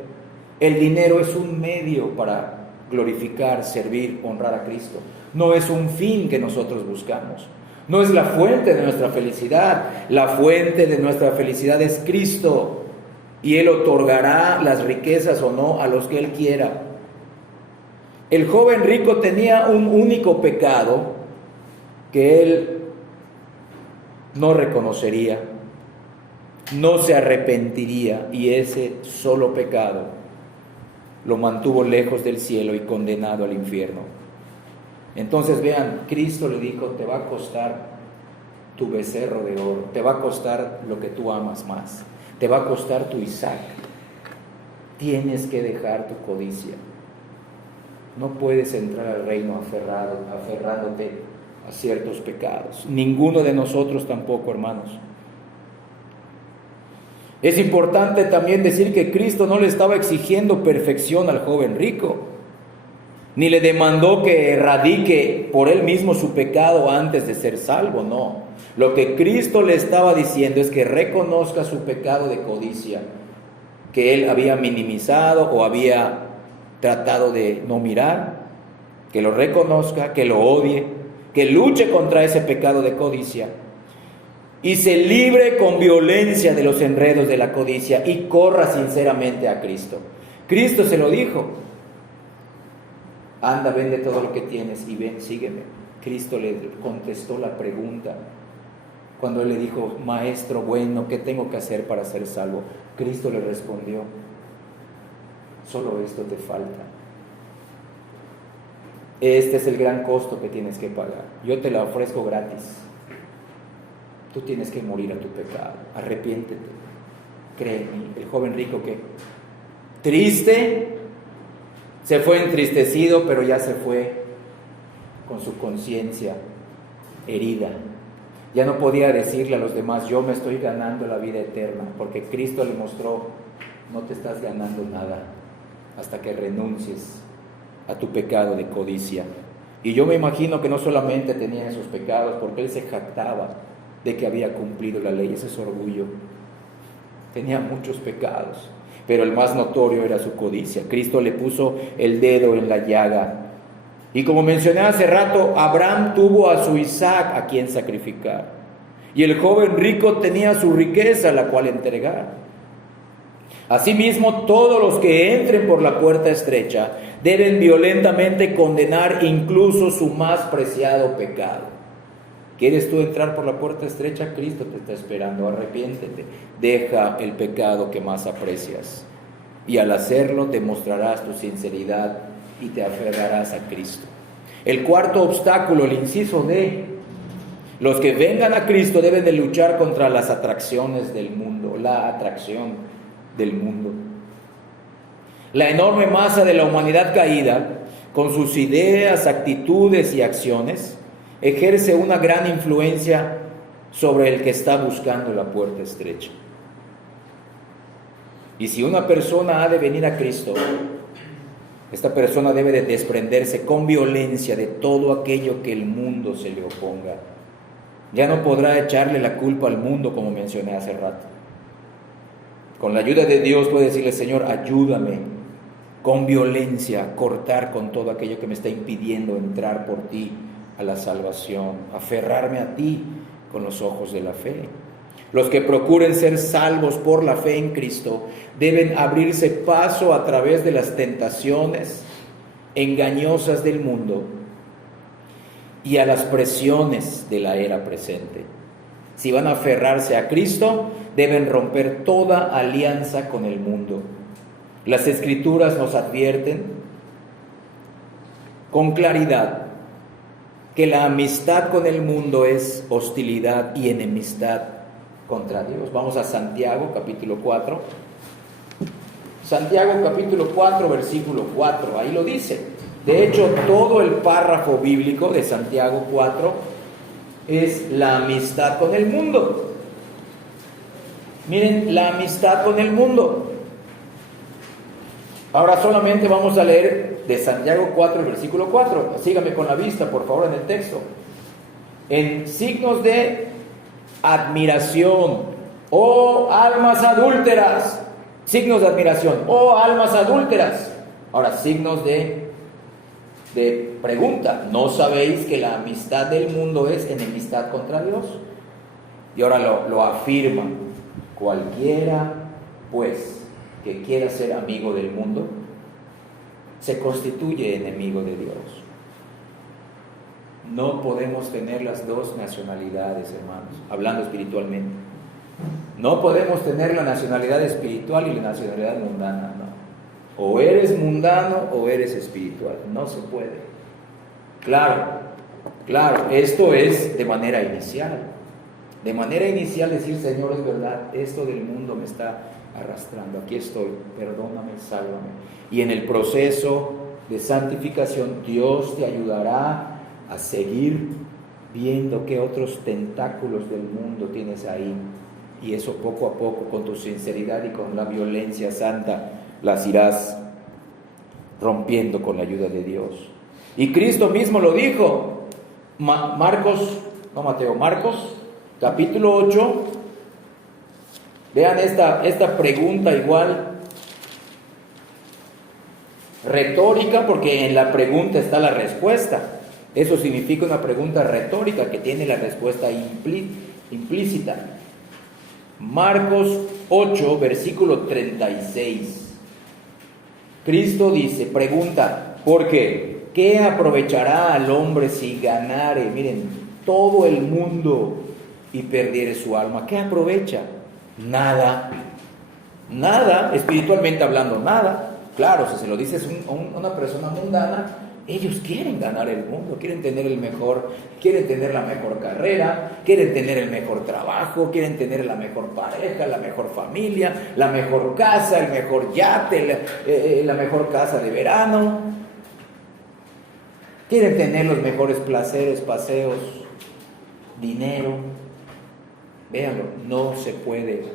El dinero es un medio para glorificar, servir, honrar a Cristo. No es un fin que nosotros buscamos. No es la fuente de nuestra felicidad. La fuente de nuestra felicidad es Cristo. Y Él otorgará las riquezas o no a los que Él quiera. El joven rico tenía un único pecado que él no reconocería, no se arrepentiría, y ese solo pecado lo mantuvo lejos del cielo y condenado al infierno. Entonces vean, Cristo le dijo: te va a costar tu becerro de oro, te va a costar lo que tú amas más, te va a costar tu Isaac. Tienes que dejar tu codicia. No puedes entrar al reino aferrándote a ciertos pecados. Ninguno de nosotros tampoco, hermanos. Es importante también decir que Cristo no le estaba exigiendo perfección al joven rico, ni le demandó que erradique por él mismo su pecado antes de ser salvo, no. Lo que Cristo le estaba diciendo es que reconozca su pecado de codicia, que él había minimizado o había tratado de no mirar, que lo reconozca, que lo odie, que luche contra ese pecado de codicia y se libre con violencia de los enredos de la codicia y corra sinceramente a Cristo. Cristo se lo dijo: anda, vende todo lo que tienes y ven, sígueme. Cristo le contestó la pregunta cuando él le dijo: maestro bueno, ¿qué tengo que hacer para ser salvo? Cristo le respondió: solo esto te falta. Este es el gran costo que tienes que pagar. Yo te la ofrezco gratis. Tú tienes que morir a tu pecado. Arrepiéntete. Cree en mí. El joven rico, ¿qué? Triste, se fue entristecido, pero ya se fue con su conciencia herida. Ya no podía decirle a los demás: yo me estoy ganando la vida eterna, porque Cristo le mostró: no te estás ganando nada hasta que renuncies a tu pecado de codicia. Y yo me imagino que no solamente tenía esos pecados, porque él se jactaba de que había cumplido la ley. Ese es orgullo. Tenía muchos pecados, pero el más notorio era su codicia. Cristo le puso el dedo en la llaga. Y como mencioné hace rato, Abraham tuvo a su Isaac a quien sacrificar, y el joven rico tenía su riqueza, la cual entregar. Asimismo, todos los que entren por la puerta estrecha deben violentamente condenar incluso su más preciado pecado. ¿Quieres tú entrar por la puerta estrecha? Cristo te está esperando. Arrepiéntete, deja el pecado que más aprecias, y al hacerlo demostrarás tu sinceridad y te aferrarás a Cristo. El cuarto obstáculo, el inciso D: los que vengan a Cristo deben de luchar contra las atracciones del mundo, la atracción del mundo. La enorme masa de la humanidad caída, con sus ideas, actitudes y acciones, ejerce una gran influencia sobre el que está buscando la puerta estrecha. Y si una persona ha de venir a Cristo, esta persona debe de desprenderse con violencia de todo aquello que el mundo se le oponga. Ya no podrá echarle la culpa al mundo, como mencioné hace rato. Con la ayuda de Dios puede decirle: Señor, ayúdame con violencia, cortar con todo aquello que me está impidiendo entrar por ti a la salvación, aferrarme a ti con los ojos de la fe. Los que procuren ser salvos por la fe en Cristo deben abrirse paso a través de las tentaciones engañosas del mundo y a las presiones de la era presente. Si van a aferrarse a Cristo, deben romper toda alianza con el mundo. Las Escrituras nos advierten con claridad que la amistad con el mundo es hostilidad y enemistad contra Dios. Vamos a Santiago capítulo 4. Santiago capítulo 4, versículo 4, ahí lo dice. De hecho, todo el párrafo bíblico de Santiago 4 es la amistad con el mundo. Miren, la amistad con el mundo. Ahora solamente vamos a leer de Santiago 4, el versículo 4. Sígame con la vista, por favor, en el texto. En signos de admiración, oh almas adúlteras. Signos de admiración, oh almas adúlteras. Ahora, signos de pregunta. ¿No sabéis que la amistad del mundo es enemistad contra Dios? Y ahora lo afirma. Cualquiera, pues, que quiera ser amigo del mundo, se constituye enemigo de Dios. No podemos tener las dos nacionalidades, hermanos, hablando espiritualmente. No podemos tener la nacionalidad espiritual y la nacionalidad mundana, no. O eres mundano o eres espiritual, no se puede. Claro, esto es de manera inicial. De manera inicial decir, Señor, es verdad, esto del mundo me está arrastrando, aquí estoy, perdóname, sálvame. Y en el proceso de santificación, Dios te ayudará a seguir viendo qué otros tentáculos del mundo tienes ahí. Y eso poco a poco, con tu sinceridad y con la violencia santa, las irás rompiendo con la ayuda de Dios. Y Cristo mismo lo dijo. Marcos capítulo 8. Vean esta pregunta igual retórica, porque en la pregunta está la respuesta. Eso significa una pregunta retórica que tiene la respuesta implícita. Marcos 8, versículo 36. Cristo dice, pregunta, ¿por qué? ¿Qué aprovechará al hombre si ganare, miren, todo el mundo y perdiere su alma? ¿Qué aprovecha? Nada, espiritualmente hablando, nada. Claro, si se lo dices a una persona mundana, ellos quieren ganar el mundo, quieren tener la mejor carrera, quieren tener el mejor trabajo, quieren tener la mejor pareja, la mejor familia, la mejor casa, el mejor yate, la mejor casa de verano. Quieren tener los mejores placeres, paseos, dinero. Véanlo, no se puede.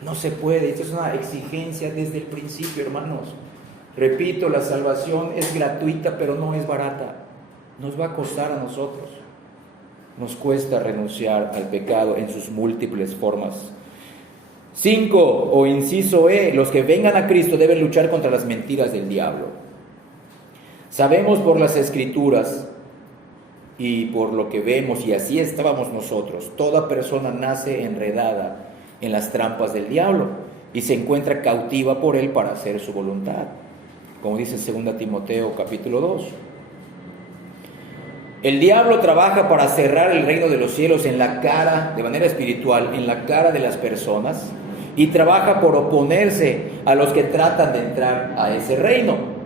Esto es una exigencia desde el principio, hermanos. Repito, la salvación es gratuita, pero no es barata. Nos va a costar a nosotros. Nos cuesta renunciar al pecado en sus múltiples formas. 5, o inciso E, los que vengan a Cristo deben luchar contra las mentiras del diablo. Sabemos por las Escrituras y por lo que vemos, y así estábamos nosotros, toda persona nace enredada en las trampas del diablo y se encuentra cautiva por él para hacer su voluntad, como dice 2 Timoteo capítulo 2. El diablo trabaja para cerrar el reino de los cielos en la cara, de manera espiritual, en la cara de las personas, y trabaja por oponerse a los que tratan de entrar a ese reino.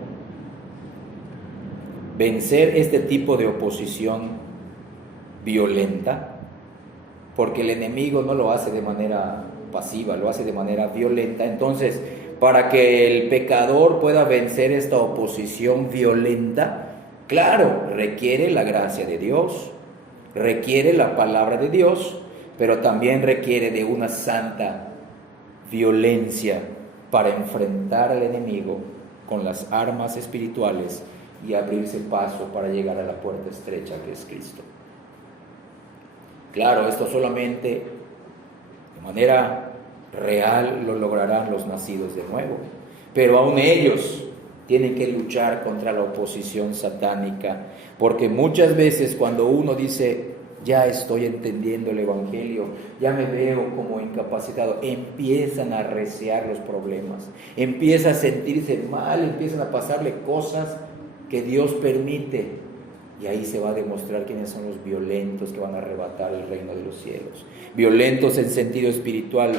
Vencer este tipo de oposición violenta, porque el enemigo no lo hace de manera pasiva, lo hace de manera violenta. Entonces, para que el pecador pueda vencer esta oposición violenta, claro, requiere la gracia de Dios, requiere la palabra de Dios, pero también requiere de una santa violencia para enfrentar al enemigo con las armas espirituales y abrirse paso para llegar a la puerta estrecha que es Cristo. Claro, esto solamente de manera real lo lograrán los nacidos de nuevo, pero aún ellos tienen que luchar contra la oposición satánica, porque muchas veces cuando uno dice, ya estoy entendiendo el Evangelio, ya me veo como incapacitado, empiezan a arreciar los problemas, empieza a sentirse mal, empiezan a pasarle cosas que Dios permite, y ahí se va a demostrar quiénes son los violentos que van a arrebatar el reino de los cielos. Violentos en sentido espiritual,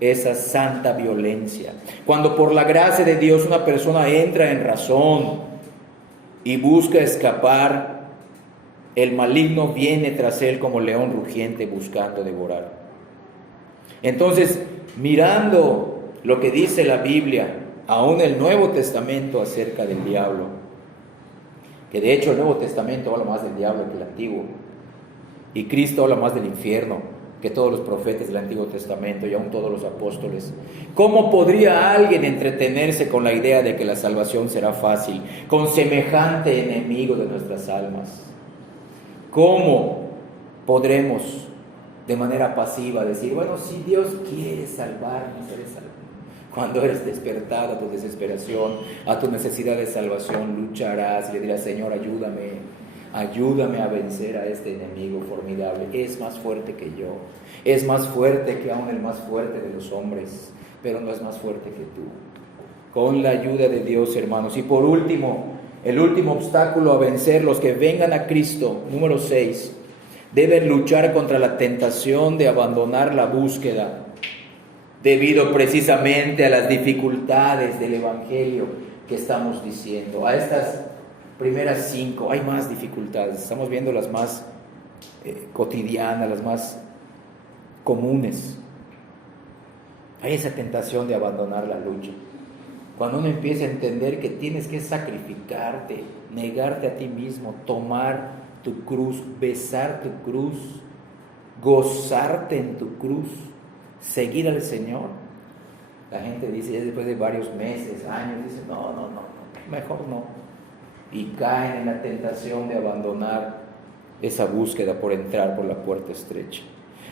esa santa violencia. Cuando por la gracia de Dios una persona entra en razón y busca escapar, el maligno viene tras él como león rugiente buscando devorar. Entonces, mirando lo que dice la Biblia, aún el Nuevo Testamento acerca del diablo, que de hecho el Nuevo Testamento habla más del diablo que el Antiguo, y Cristo habla más del infierno, que todos los profetas del Antiguo Testamento y aún todos los apóstoles. ¿Cómo podría alguien entretenerse con la idea de que la salvación será fácil, con semejante enemigo de nuestras almas? ¿Cómo podremos de manera pasiva decir, bueno, si Dios quiere salvarnos, eres salvo? Cuando eres despertado a tu desesperación, a tu necesidad de salvación, lucharás y le dirás, Señor, ayúdame a vencer a este enemigo formidable. Es más fuerte que yo, es más fuerte que aún el más fuerte de los hombres, pero no es más fuerte que tú. Con la ayuda de Dios, hermanos. Y por último, el último obstáculo a vencer, los que vengan a Cristo, número 6, deben luchar contra la tentación de abandonar la búsqueda, debido precisamente a las dificultades del Evangelio que estamos diciendo. A estas primeras 5 hay más dificultades, estamos viendo las más cotidianas, las más comunes. Hay esa tentación de abandonar la lucha. Cuando uno empieza a entender que tienes que sacrificarte, negarte a ti mismo, tomar tu cruz, besar tu cruz, gozarte en tu cruz, seguir al Señor. La gente dice, ya después de varios meses, años, dice, no, mejor no. Y caen en la tentación de abandonar esa búsqueda por entrar por la puerta estrecha.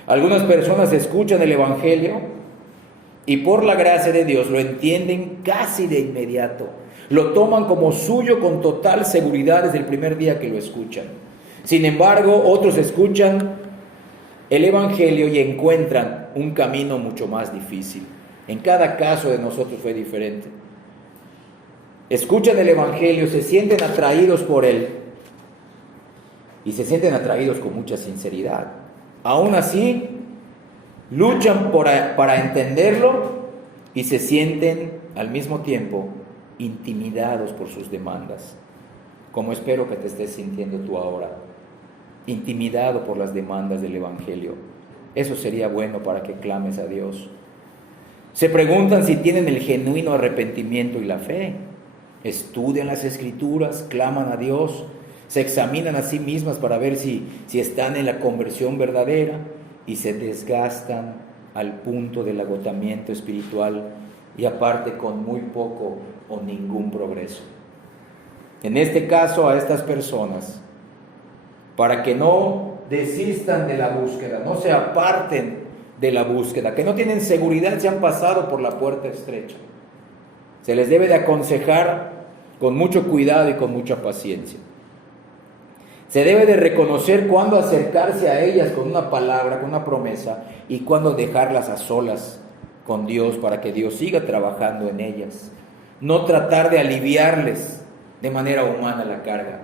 Algunas personas escuchan el Evangelio y por la gracia de Dios lo entienden casi de inmediato. Lo toman como suyo con total seguridad desde el primer día que lo escuchan. Sin embargo, otros escuchan el Evangelio y encuentran un camino mucho más difícil. En cada caso de nosotros fue diferente. Escuchan el Evangelio, se sienten atraídos por él y se sienten atraídos con mucha sinceridad. Aún así, luchan para entenderlo y se sienten al mismo tiempo intimidados por sus demandas, como espero que te estés sintiendo tú ahora, intimidado por las demandas del Evangelio. Eso sería bueno para que clames a Dios. Se preguntan si tienen el genuino arrepentimiento y la fe. Estudian las Escrituras, claman a Dios, se examinan a sí mismas para ver si están en la conversión verdadera y se desgastan al punto del agotamiento espiritual y aparte con muy poco o ningún progreso. En este caso, a estas personas, para que no desistan de la búsqueda, no se aparten de la búsqueda, que no tienen seguridad si han pasado por la puerta estrecha, se les debe de aconsejar con mucho cuidado y con mucha paciencia. Se debe de reconocer cuándo acercarse a ellas con una palabra, con una promesa, y cuándo dejarlas a solas con Dios para que Dios siga trabajando en ellas. No tratar de aliviarles de manera humana la carga.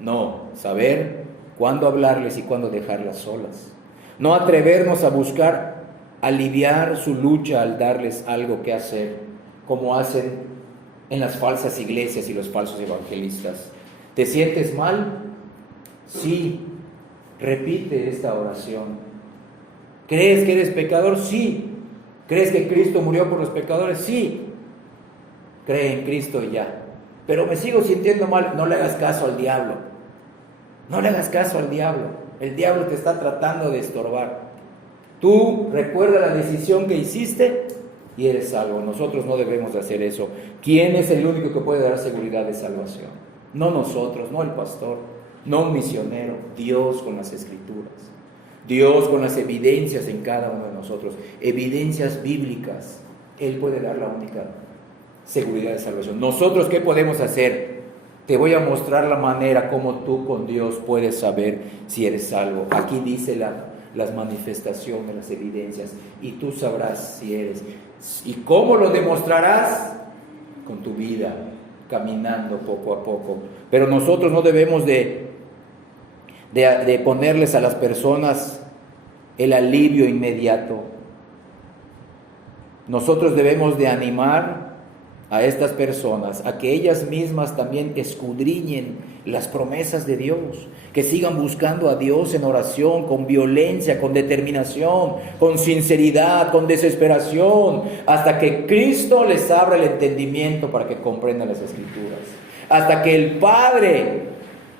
No, saber cuándo hablarles y cuándo dejarlas solas. No atrevernos a buscar aliviar su lucha al darles algo que hacer, como hacen en las falsas iglesias y los falsos evangelistas. ¿Te sientes mal? Sí. Repite esta oración. ¿Crees que eres pecador? Sí. ¿Crees que Cristo murió por los pecadores? Sí. Cree en Cristo y ya. Pero me sigo sintiendo mal. No le hagas caso al diablo. No le hagas caso al diablo. El diablo te está tratando de estorbar. Tú recuerda la decisión que hiciste y eres salvo. Nosotros no debemos de hacer eso. ¿Quién es el único que puede dar seguridad de salvación? No nosotros, no el pastor, no un misionero. Dios con las Escrituras. Dios con las evidencias en cada uno de nosotros. Evidencias bíblicas. Él puede dar la única seguridad de salvación. ¿Nosotros qué podemos hacer? Te voy a mostrar la manera como tú con Dios puedes saber si eres salvo. Aquí dice las manifestaciones, las evidencias, y tú sabrás si eres. ¿Y cómo lo demostrarás? Con tu vida, caminando poco a poco. Pero nosotros no debemos de ponerles a las personas el alivio inmediato. Nosotros debemos de animar a estas personas a que ellas mismas también escudriñen las promesas de Dios, que sigan buscando a Dios en oración, con violencia, con determinación, con sinceridad, con desesperación, hasta que Cristo les abra el entendimiento para que comprendan las Escrituras, hasta que el Padre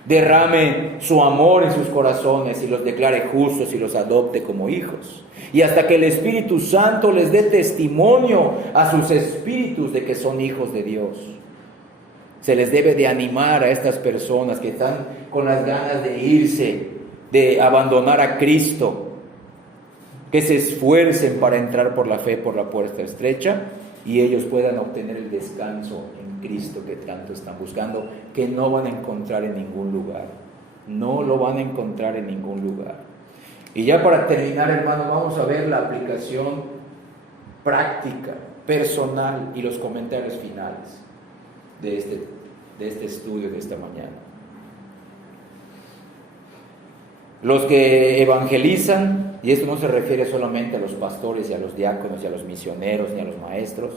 derrame su amor en sus corazones y los declare justos y los adopte como hijos. Y hasta que el Espíritu Santo les dé testimonio a sus espíritus de que son hijos de Dios. Se les debe de animar a estas personas que están con las ganas de irse, de abandonar a Cristo, que se esfuercen para entrar por la fe por la puerta estrecha y ellos puedan obtener el descanso en Cristo que tanto están buscando, que no van a encontrar en ningún lugar. No lo van a encontrar en ningún lugar. Y ya para terminar, hermano, vamos a ver la aplicación práctica, personal y los comentarios finales de este estudio de esta mañana. Los que evangelizan, y esto no se refiere solamente a los pastores y a los diáconos y a los misioneros ni a los maestros,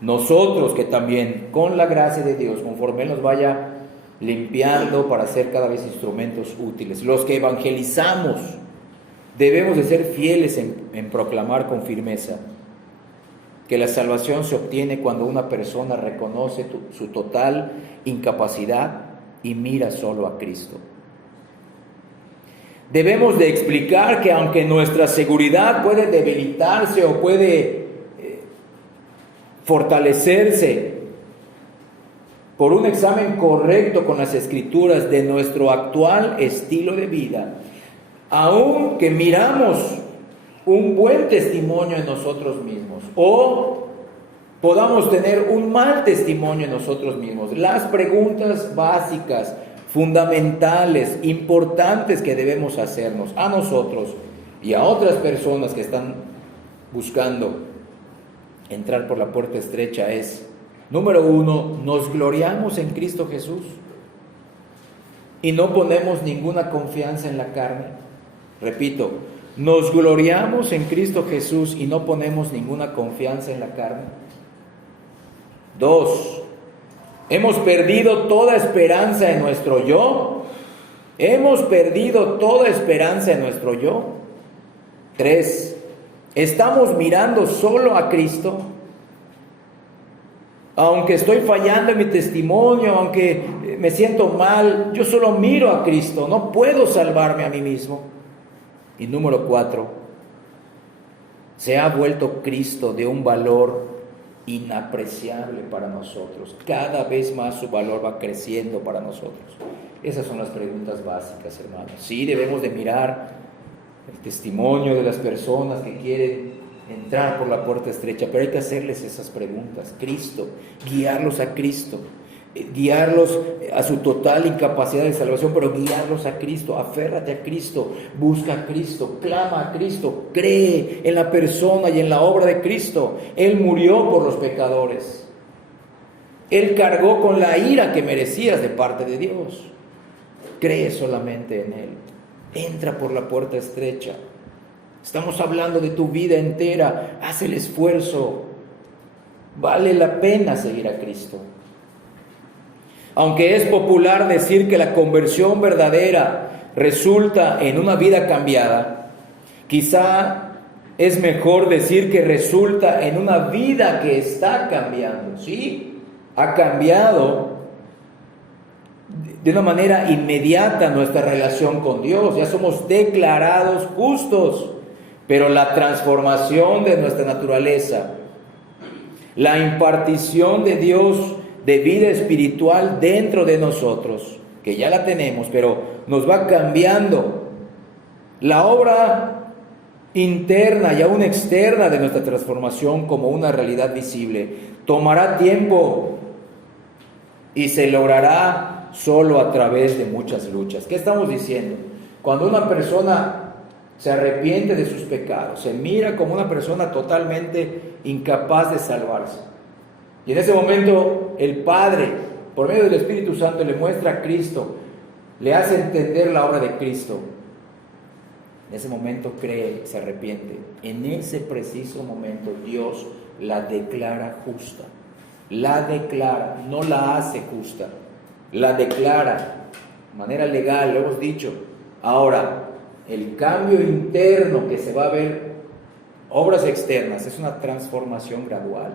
nosotros que también con la gracia de Dios, conforme Él nos vaya limpiando para ser cada vez instrumentos útiles, los que evangelizamos debemos de ser fieles en proclamar con firmeza que la salvación se obtiene cuando una persona reconoce su total incapacidad y mira solo a Cristo. Debemos de explicar que aunque nuestra seguridad puede debilitarse o puede fortalecerse por un examen correcto con las Escrituras de nuestro actual estilo de vida, aunque miramos un buen testimonio en nosotros mismos o podamos tener un mal testimonio en nosotros mismos, las preguntas básicas, fundamentales, importantes que debemos hacernos a nosotros y a otras personas que están buscando entrar por la puerta estrecha es: número 1, ¿nos gloriamos en Cristo Jesús y no ponemos ninguna confianza en la carne? Repito, ¿nos gloriamos en Cristo Jesús y no ponemos ninguna confianza en la carne? 2, ¿hemos perdido toda esperanza en nuestro yo? ¿Hemos perdido toda esperanza en nuestro yo? 3, ¿estamos mirando solo a Cristo? Aunque estoy fallando en mi testimonio, aunque me siento mal, yo solo miro a Cristo, no puedo salvarme a mí mismo. Y número 4, ¿se ha vuelto Cristo de un valor inapreciable para nosotros? Cada vez más su valor va creciendo para nosotros. Esas son las preguntas básicas, hermanos. Sí, debemos de mirar el testimonio de las personas que quieren entrar por la puerta estrecha, pero hay que hacerles esas preguntas. Cristo, guiarlos a Cristo, guiarlos a su total incapacidad de salvación, pero guiarlos a Cristo. Aférrate a Cristo, busca a Cristo, clama a Cristo, cree en la persona y en la obra de Cristo. Él murió por los pecadores, Él cargó con la ira que merecías de parte de Dios. Cree solamente en Él, entra por la puerta estrecha. Estamos hablando de tu vida entera, haz el esfuerzo, vale la pena seguir a Cristo. Aunque es popular decir que la conversión verdadera resulta en una vida cambiada, quizá es mejor decir que resulta en una vida que está cambiando. Sí, ha cambiado de una manera inmediata nuestra relación con Dios, ya somos declarados justos, pero la transformación de nuestra naturaleza, la impartición de Dios de vida espiritual dentro de nosotros, que ya la tenemos, pero nos va cambiando. La obra interna y aún externa de nuestra transformación como una realidad visible tomará tiempo y se logrará solo a través de muchas luchas. ¿Qué estamos diciendo? Cuando una persona se arrepiente de sus pecados, se mira como una persona totalmente incapaz de salvarse, y en ese momento el Padre, por medio del Espíritu Santo, le muestra a Cristo, le hace entender la obra de Cristo. En ese momento cree, se arrepiente. En ese preciso momento Dios la declara justa. La declara, no la hace justa. La declara de manera legal, lo hemos dicho. Ahora, el cambio interno que se va a ver, obras externas, es una transformación gradual.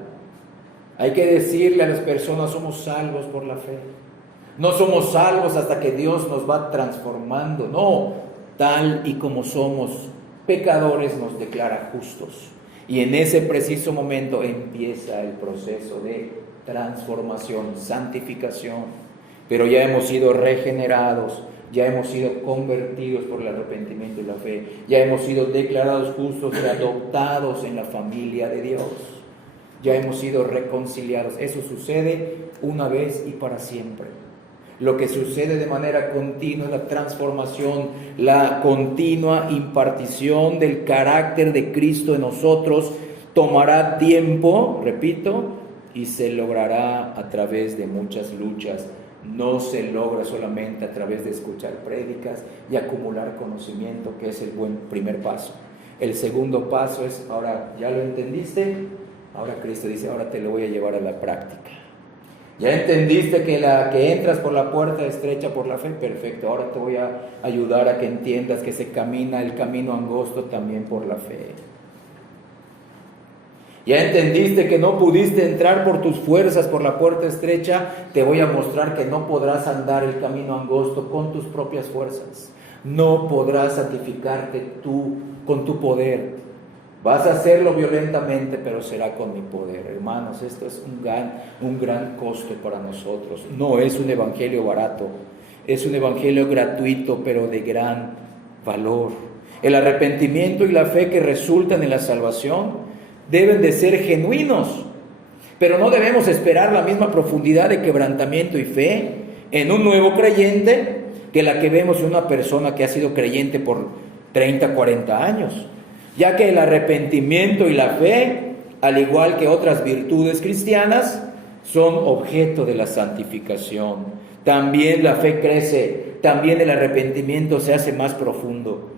Hay que decirle a las personas: somos salvos por la fe. No somos salvos hasta que Dios nos va transformando. No, tal y como somos pecadores nos declara justos. Y en ese preciso momento empieza el proceso de transformación, santificación. Pero ya hemos sido regenerados, ya hemos sido convertidos por el arrepentimiento y la fe, ya hemos sido declarados justos y adoptados en la familia de Dios, ya hemos sido reconciliados. Eso sucede una vez y para siempre. Lo que sucede de manera continua es la transformación, la continua impartición del carácter de Cristo en nosotros. Tomará tiempo, repito, y se logrará a través de muchas luchas. No se logra solamente a través de escuchar prédicas y acumular conocimiento, que es el buen primer paso. El segundo paso es, ahora ya lo entendiste, ahora Cristo dice, ahora te lo voy a llevar a la práctica. Ya entendiste que entras por la puerta estrecha por la fe, perfecto, ahora te voy a ayudar a que entiendas que se camina el camino angosto también por la fe. Ya entendiste que no pudiste entrar por tus fuerzas por la puerta estrecha, te voy a mostrar que no podrás andar el camino angosto con tus propias fuerzas. No podrás santificarte tú con tu poder. Vas a hacerlo violentamente, pero será con mi poder. Hermanos, esto es un gran costo para nosotros. No es un evangelio barato, es un evangelio gratuito, pero de gran valor. El arrepentimiento y la fe que resultan en la salvación deben de ser genuinos, pero no debemos esperar la misma profundidad de quebrantamiento y fe en un nuevo creyente que la que vemos en una persona que ha sido creyente por 30, 40 años, ya que el arrepentimiento y la fe, al igual que otras virtudes cristianas, son objeto de la santificación. También la fe crece, también el arrepentimiento se hace más profundo.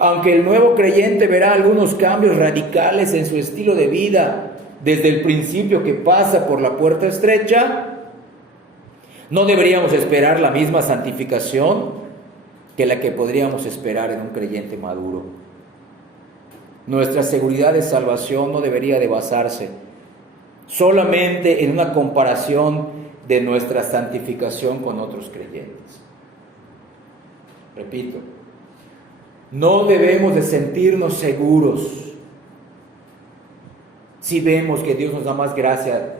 Aunque el nuevo creyente verá algunos cambios radicales en su estilo de vida desde el principio que pasa por la puerta estrecha, no deberíamos esperar la misma santificación que la que podríamos esperar en un creyente maduro. Nuestra seguridad de salvación no debería de basarse solamente en una comparación de nuestra santificación con otros creyentes. Repito, no debemos de sentirnos seguros si vemos que Dios nos da más gracia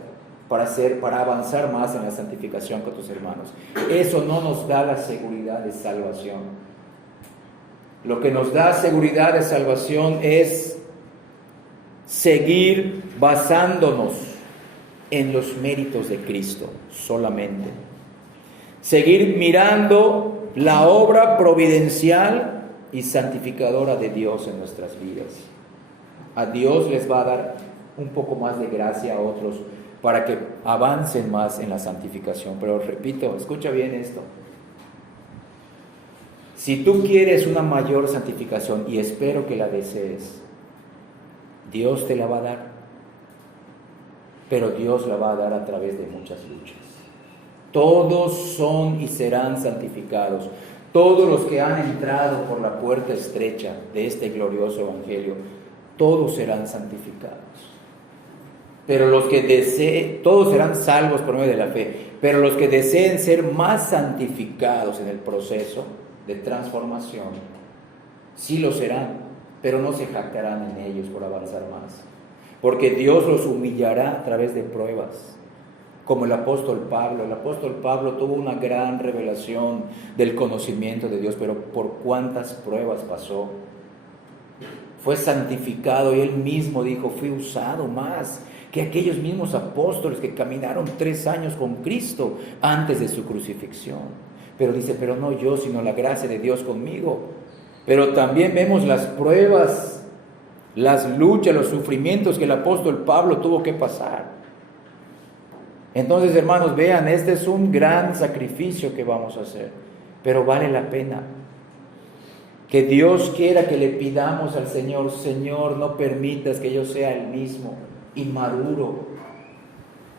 para avanzar más en la santificación con tus hermanos. Eso no nos da la seguridad de salvación. Lo que nos da seguridad de salvación es seguir basándonos en los méritos de Cristo solamente. Seguir mirando la obra providencial y santificadora de Dios en nuestras vidas. A Dios les va a dar un poco más de gracia a otros para que avancen más en la santificación. Pero repito, escucha bien esto. Si tú quieres una mayor santificación, y espero que la desees, Dios te la va a dar, pero Dios la va a dar a través de muchas luchas. Todos son y serán santificados. Todos los que han entrado por la puerta estrecha de este glorioso evangelio, todos serán santificados. Pero los que deseen, todos serán salvos por medio de la fe, pero los que deseen ser más santificados en el proceso de transformación, sí lo serán, pero no se jactarán en ellos por avanzar más, porque Dios los humillará a través de pruebas. Como el apóstol Pablo tuvo una gran revelación del conocimiento de Dios, pero por cuántas pruebas pasó. Fue santificado y él mismo dijo, fui usado más que aquellos mismos apóstoles que caminaron 3 años con Cristo antes de su crucifixión. Pero dice, pero no yo, sino la gracia de Dios conmigo. Pero también vemos las pruebas, las luchas, los sufrimientos que el apóstol Pablo tuvo que pasar. Entonces, hermanos, vean, este es un gran sacrificio que vamos a hacer, pero vale la pena. Que Dios quiera que le pidamos al Señor, Señor, no permitas que yo sea el mismo inmaduro.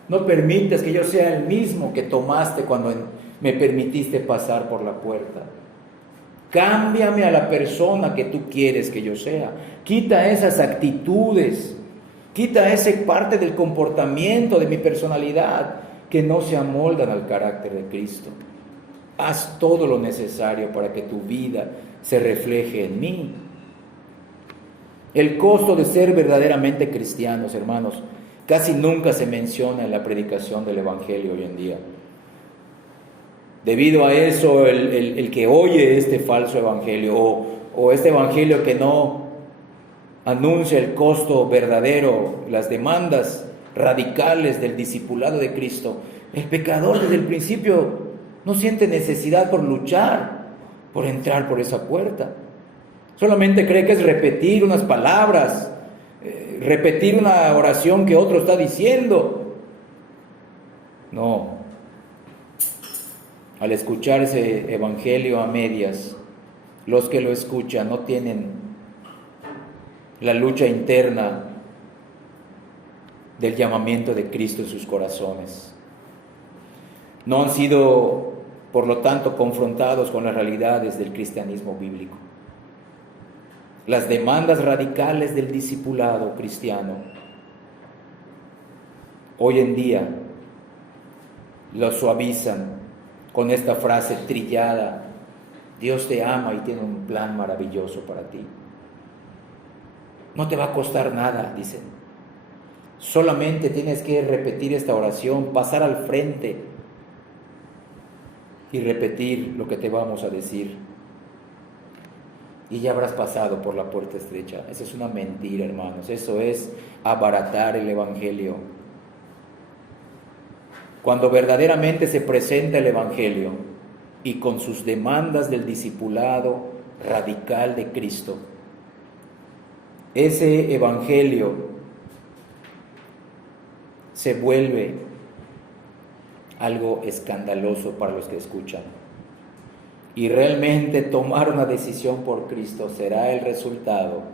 No permitas que yo sea el mismo que tomaste cuando me permitiste pasar por la puerta. Cámbiame a la persona que tú quieres que yo sea. Quita esas actitudes. Quita esa parte del comportamiento de mi personalidad que no se amoldan al carácter de Cristo. Haz todo lo necesario para que tu vida se refleje en mí. El costo de ser verdaderamente cristianos, hermanos, casi nunca se menciona en la predicación del Evangelio hoy en día. Debido a eso, el que oye este falso evangelio o este evangelio que no anuncia el costo verdadero, las demandas radicales del discipulado de Cristo, el pecador desde el principio no siente necesidad por luchar, por entrar por esa puerta. Solamente cree que es repetir unas palabras, repetir una oración que otro está diciendo. No. Al escuchar ese evangelio a medias, los que lo escuchan no tienen la lucha interna del llamamiento de Cristo en sus corazones. No han sido, por lo tanto, confrontados con las realidades del cristianismo bíblico. Las demandas radicales del discipulado cristiano hoy en día lo suavizan con esta frase trillada: Dios te ama y tiene un plan maravilloso para ti. No te va a costar nada, dicen. Solamente tienes que repetir esta oración, pasar al frente y repetir lo que te vamos a decir. Y ya habrás pasado por la puerta estrecha. Esa es una mentira, hermanos. Eso es abaratar el evangelio. Cuando verdaderamente se presenta el evangelio y con sus demandas del discipulado radical de Cristo, ese evangelio se vuelve algo escandaloso para los que escuchan. Y realmente tomar una decisión por Cristo será el resultado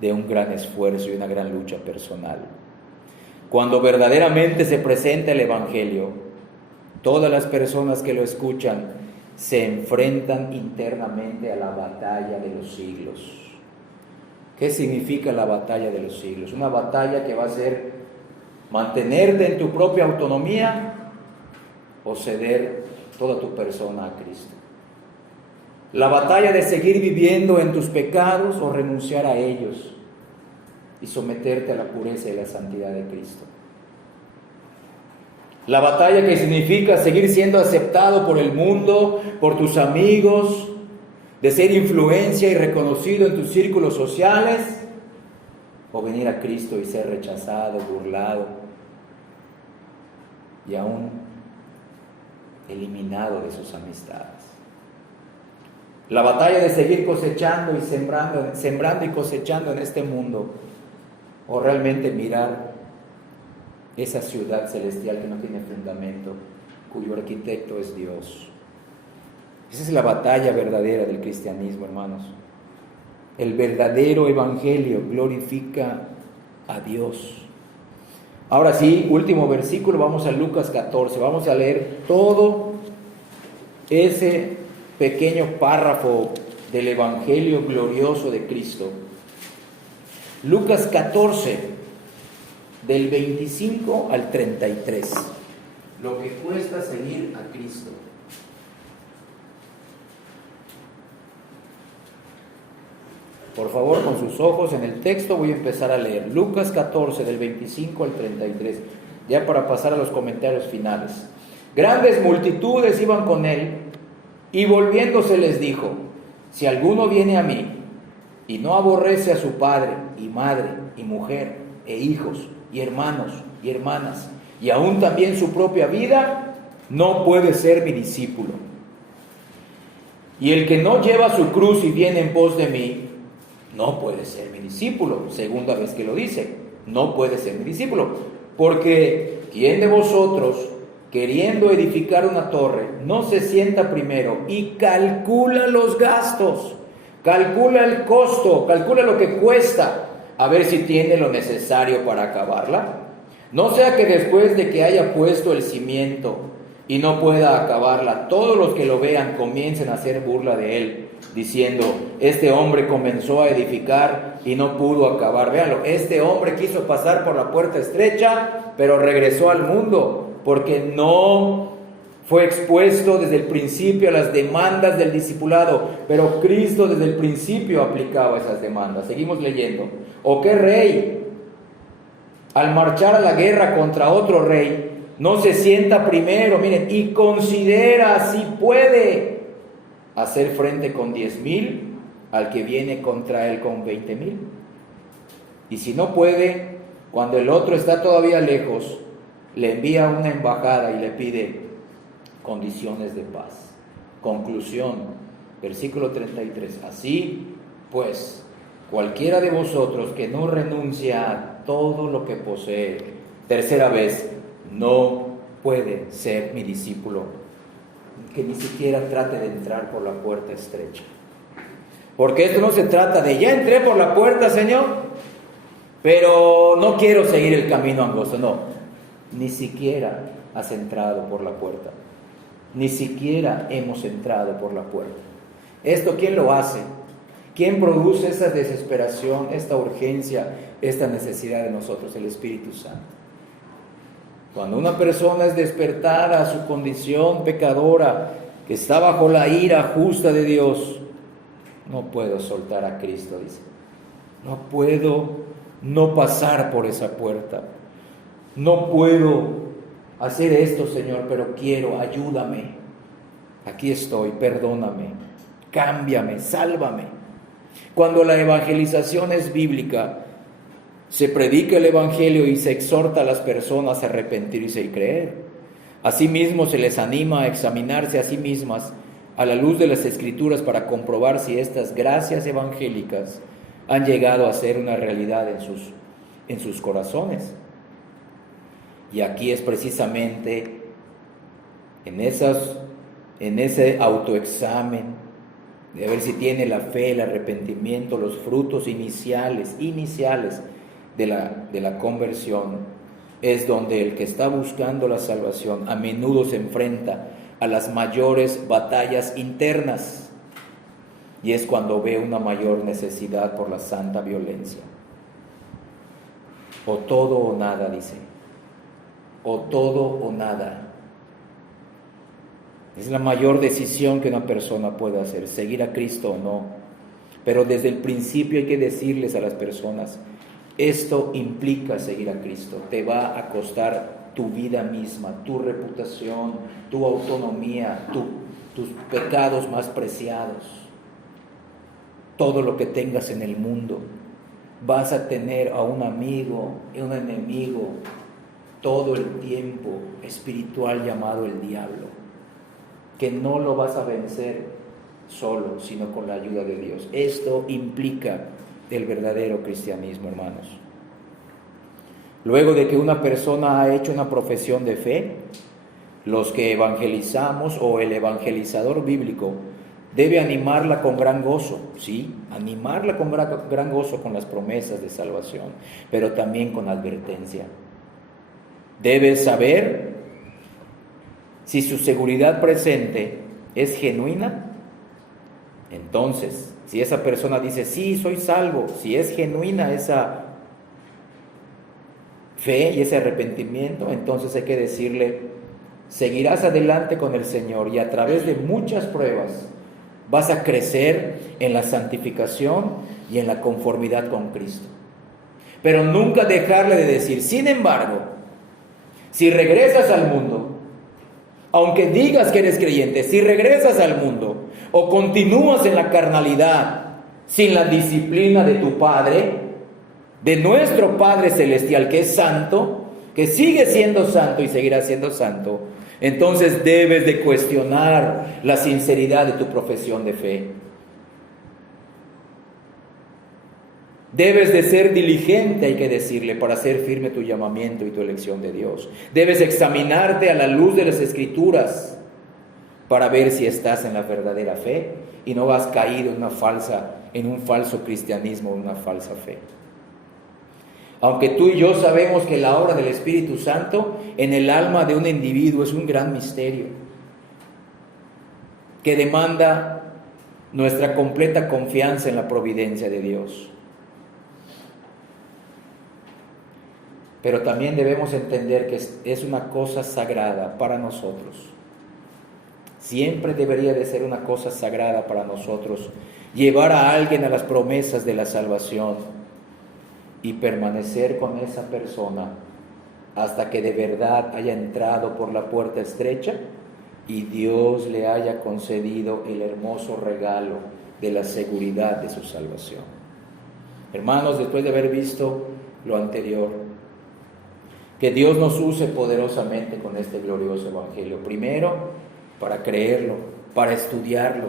de un gran esfuerzo y una gran lucha personal. Cuando verdaderamente se presenta el evangelio, todas las personas que lo escuchan se enfrentan internamente a la batalla de los siglos. ¿Qué significa la batalla de los siglos? Una batalla que va a ser mantenerte en tu propia autonomía o ceder toda tu persona a Cristo. La batalla de seguir viviendo en tus pecados o renunciar a ellos y someterte a la pureza y la santidad de Cristo. La batalla que significa seguir siendo aceptado por el mundo, por tus amigos, de ser influencia y reconocido en tus círculos sociales, o venir a Cristo y ser rechazado, burlado y aún eliminado de sus amistades. La batalla de seguir cosechando y sembrando y cosechando en este mundo, o realmente mirar esa ciudad celestial que no tiene fundamento, cuyo arquitecto es Dios. Esa es la batalla verdadera del cristianismo, hermanos. El verdadero evangelio glorifica a Dios. Ahora sí, último versículo, vamos a Lucas 14, vamos a leer todo ese pequeño párrafo del evangelio glorioso de Cristo. Lucas 14, del 25 al 33. Lo que cuesta seguir a Cristo. Por favor, con sus ojos en el texto voy a empezar a leer. Lucas 14, del 25 al 33. Ya para pasar a los comentarios finales. Grandes multitudes iban con él y volviéndose les dijo: si alguno viene a mí y no aborrece a su padre y madre y mujer e hijos y hermanos y hermanas y aún también su propia vida, no puede ser mi discípulo. Y el que no lleva su cruz y viene en pos de mí, no puede ser mi discípulo. Segunda vez que lo dice, no puede ser mi discípulo. Porque ¿quién de vosotros, queriendo edificar una torre, no se sienta primero y calcula los gastos, calcula el costo, calcula lo que cuesta, a ver si tiene lo necesario para acabarla? No sea que después de que haya puesto el cimiento y no pueda acabarla, todos los que lo vean comiencen a hacer burla de él, diciendo: este hombre comenzó a edificar y no pudo acabar. Véanlo, este hombre quiso pasar por la puerta estrecha, pero regresó al mundo porque no fue expuesto desde el principio a las demandas del discipulado, pero Cristo desde el principio aplicaba esas demandas. Seguimos leyendo. ¿O qué rey, al marchar a la guerra contra otro rey, no se sienta primero, miren, y considera si puede hacer frente con 10,000 al que viene contra él con 20,000? Y si no puede, cuando el otro está todavía lejos, le envía una embajada y le pide condiciones de paz. Conclusión, versículo 33. Así pues, cualquiera de vosotros que no renuncia a todo lo que posee, tercera vez, no puede ser mi discípulo. Que ni siquiera trate de entrar por la puerta estrecha. Porque esto no se trata de, ya entré por la puerta, Señor, pero no quiero seguir el camino angosto. No, ni siquiera has entrado por la puerta. Ni siquiera hemos entrado por la puerta. ¿Esto quién lo hace? ¿Quién produce esa desesperación, esta urgencia, esta necesidad de nosotros? El Espíritu Santo. Cuando una persona es despertada a su condición pecadora, que está bajo la ira justa de Dios, no puedo soltar a Cristo, dice. No puedo no pasar por esa puerta. No puedo hacer esto, Señor, pero quiero, ayúdame. Aquí estoy, perdóname, cámbiame, sálvame. Cuando la evangelización es bíblica, se predica el evangelio y se exhorta a las personas a arrepentirse y creer. Asimismo, se les anima a examinarse a sí mismas a la luz de las Escrituras para comprobar si estas gracias evangélicas han llegado a ser una realidad en sus corazones. Y aquí es precisamente en ese autoexamen de ver si tiene la fe, el arrepentimiento, los frutos iniciales de la conversión, es donde el que está buscando la salvación a menudo se enfrenta a las mayores batallas internas, y es cuando ve una mayor necesidad por la santa violencia. O todo o nada, dice. O todo o nada. Es la mayor decisión que una persona puede hacer, seguir a Cristo o no. Pero desde el principio hay que decirles a las personas, esto implica seguir a Cristo. Te va a costar tu vida misma, tu reputación, tu autonomía, tus pecados más preciados. Todo lo que tengas en el mundo. Vas a tener a un amigo y un enemigo todo el tiempo espiritual llamado el diablo, que no lo vas a vencer solo, sino con la ayuda de Dios. Esto implica el verdadero cristianismo, hermanos. Luego de que una persona ha hecho una profesión de fe, los que evangelizamos o el evangelizador bíblico debe animarla con gran gozo, sí, animarla con gran gozo con las promesas de salvación, pero también con advertencia. Debe saber si su seguridad presente es genuina. Entonces, si esa persona dice, sí, soy salvo, si es genuina esa fe y ese arrepentimiento, entonces hay que decirle, seguirás adelante con el Señor y a través de muchas pruebas vas a crecer en la santificación y en la conformidad con Cristo. Pero nunca dejarle de decir, sin embargo, si regresas al mundo, aunque digas que eres creyente, si regresas al mundo o continúas en la carnalidad sin la disciplina de tu Padre, de nuestro Padre Celestial que es santo, que sigue siendo santo y seguirá siendo santo, entonces debes de cuestionar la sinceridad de tu profesión de fe. Debes de ser diligente, hay que decirle, para hacer firme tu llamamiento y tu elección de Dios. Debes examinarte a la luz de las Escrituras para ver si estás en la verdadera fe y no has caído en un falso cristianismo, en una falsa fe. Aunque tú y yo sabemos que la obra del Espíritu Santo en el alma de un individuo es un gran misterio que demanda nuestra completa confianza en la providencia de Dios. pero también debemos entender que es una cosa sagrada para nosotros. Siempre debería de ser una cosa sagrada para nosotros llevar a alguien a las promesas de la salvación y permanecer con esa persona hasta que de verdad haya entrado por la puerta estrecha y Dios le haya concedido el hermoso regalo de la seguridad de su salvación. Hermanos, después de haber visto lo anterior, que Dios nos use poderosamente con este glorioso evangelio. Primero, para creerlo, para estudiarlo.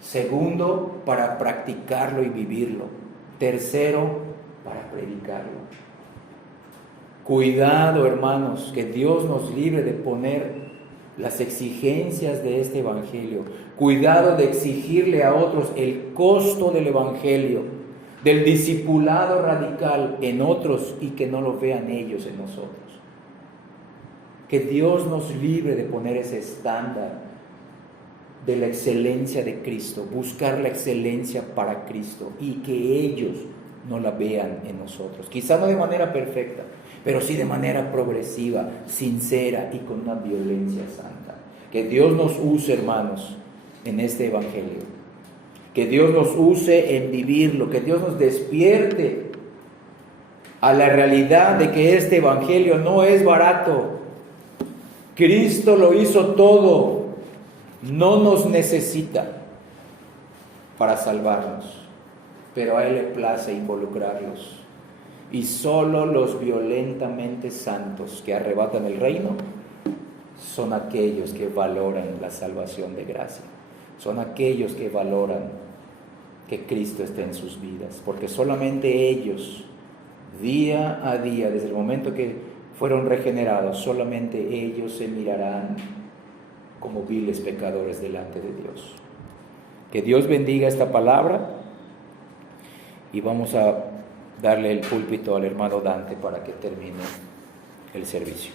Segundo, para practicarlo y vivirlo. Tercero, para predicarlo. Cuidado, hermanos, que Dios nos libre de poner las exigencias de este evangelio. Cuidado de exigirle a otros el costo del evangelio, del discipulado radical en otros y que no lo vean ellos en nosotros. Que Dios nos libre de poner ese estándar de la excelencia de Cristo, buscar la excelencia para Cristo y que ellos no la vean en nosotros. Quizá no de manera perfecta, pero sí de manera progresiva, sincera y con una violencia santa. Que Dios nos use, hermanos, en este evangelio. Que Dios nos use en vivirlo, que Dios nos despierte a la realidad de que este evangelio no es barato. Cristo lo hizo todo, no nos necesita para salvarnos, pero a Él le place involucrarlos. Y solo los violentamente santos que arrebatan el reino son aquellos que valoran la salvación de gracia. Son aquellos que valoran que Cristo esté en sus vidas, porque solamente ellos, día a día, desde el momento que fueron regenerados, solamente ellos se mirarán como viles pecadores delante de Dios. Que Dios bendiga esta palabra y vamos a darle el púlpito al hermano Dante para que termine el servicio.